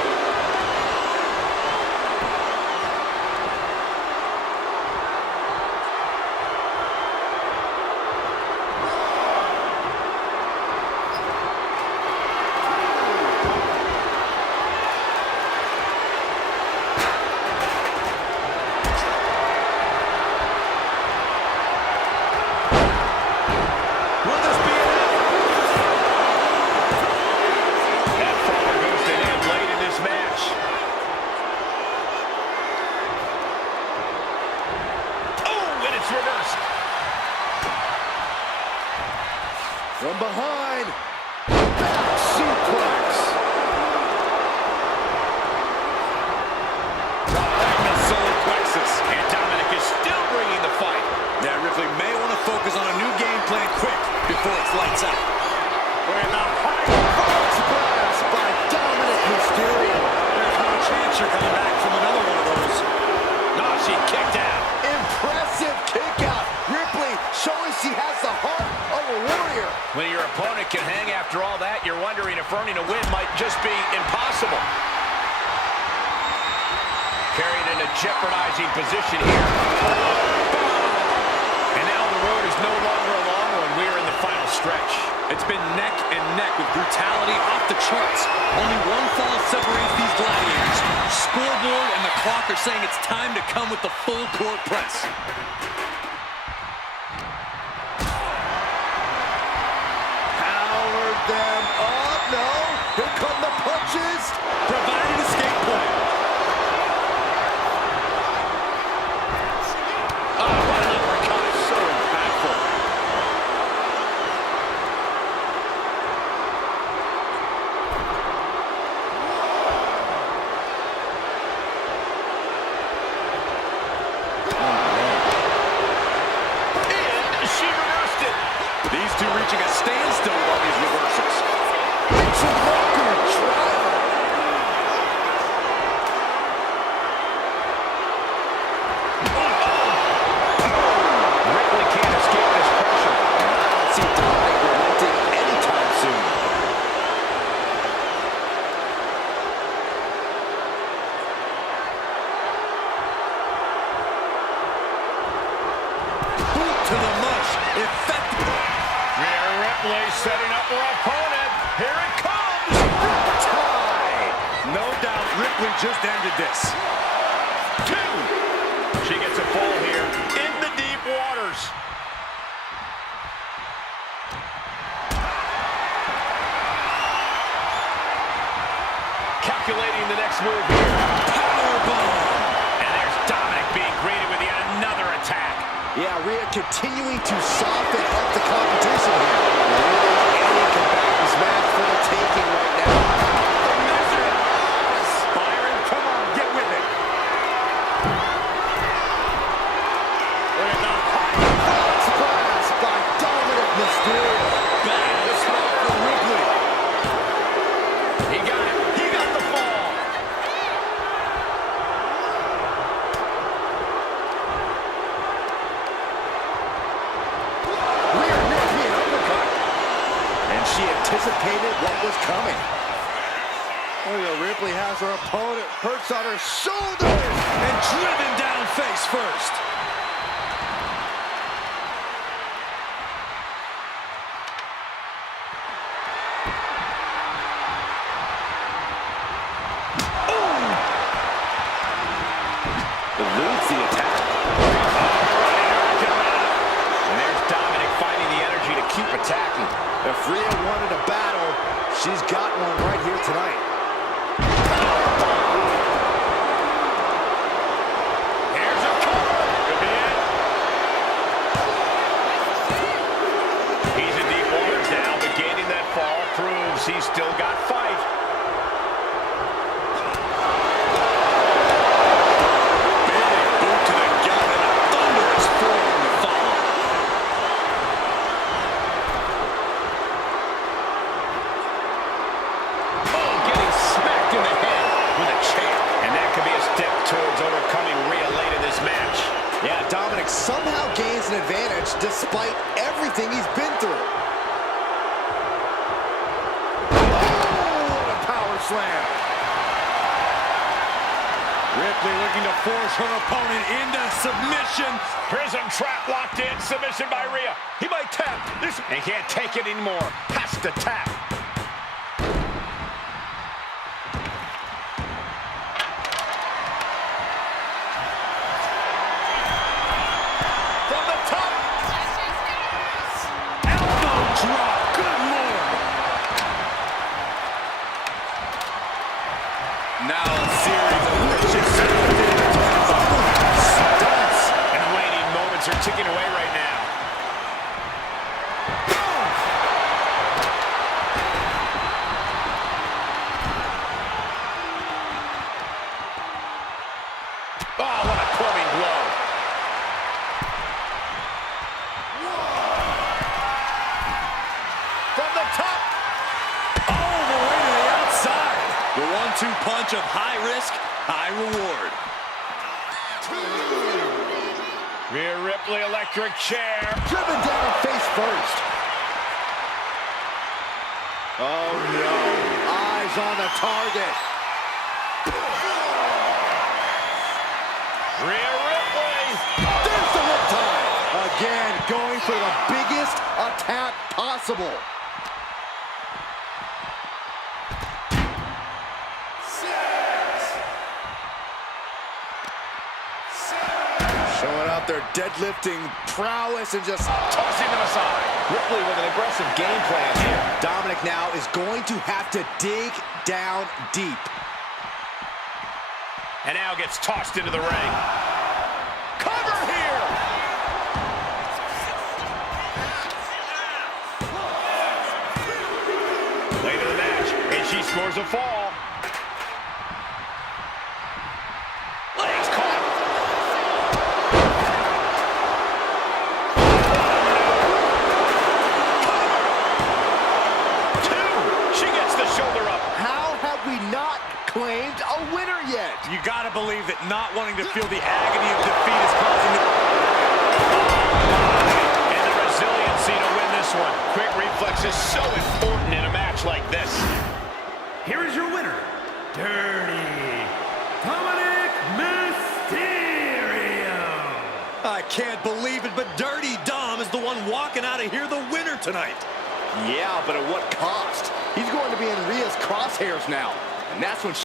From behind, back suplex. Diagonal solar plexus. And Dominik is still bringing the fight. Yeah, Ripley may want to focus on a new game plan quick before it's lights out. With a high Box blast by Dominik Mysterio. There's no chance you're coming back from another one of those. No, she kicked out. Impressive kick out. Ripley showing she has the heart of a warrior. When your opponent can hang after all that, you're wondering if earning a win might just be impossible. Carried in a jeopardizing position here. And now the road is no longer a long one. We are in the final stretch. It's been neck and neck with brutality off the charts. Only one fall separates these gladiators. Scoreboard and the clock are saying it's time to come with the full court press. Powered them up. No. Here come the punches. Provided escape plan. Oh, what an uppercut. So Ripley just ended this. 2. She gets a fall here in the deep waters. Calculating the next move here. Powerbomb. And there's Dominik being greeted with yet another attack. Yeah, Rhea continuing to soften up the competition here. Really, any combatant's match for the taking right now. The measure. Byron, come on, get with it. Look at the high splash by Dominik Mysterio. Bad spot for Ripley. He got it. He got the fall. Rhea Ripley uppercut. And she anticipated what was coming. Ripley has her opponent perched on her shoulders. And driven down face first. Eludes the attack. And there's Dominik finding the energy to keep attacking. If Rhea wanted a battle, she's got one right here tonight. Here's a cover. Could be it. He's in deep waters now, but gaining that fall proves he's still got fight. Dominik somehow gains an advantage despite everything he's been through. Oh, what a power slam. Ripley looking to force her opponent into submission. Prison trap locked in. Submission by Rhea. He might tap. And can't take it anymore. Has to tap. Now a series of vicious stunts. And the waning moments are ticking away right now. Oh, what a clubbing blow. From the top. all the way to the outside. The 1-2 punch of high risk, high reward. Rhea Ripley, electric chair. Driven down face first. Oh no, eyes on the target. Rhea Ripley. There's the riptide. Again, going for the biggest attack possible. Showing out their deadlifting prowess and just Tossing them aside. Ripley with an aggressive game plan here. Dominik now is going to have to dig down deep. And now gets tossed into the ring. Cover here! Late in the match, and she scores a fall. Legs caught. She gets the shoulder up. How have we not claimed a winner yet? You gotta believe that not wanting to feel the agony of defeat is causing the... And the resiliency to win this one. Quick reflex is so important in a match like this. Here is your winner, Dirty Dominik Mysterio. I can't believe it, but Dirty Dom is the one walking out of here the winner tonight. Yeah, but at what cost? He's going to be in Rhea's crosshairs now, and that's when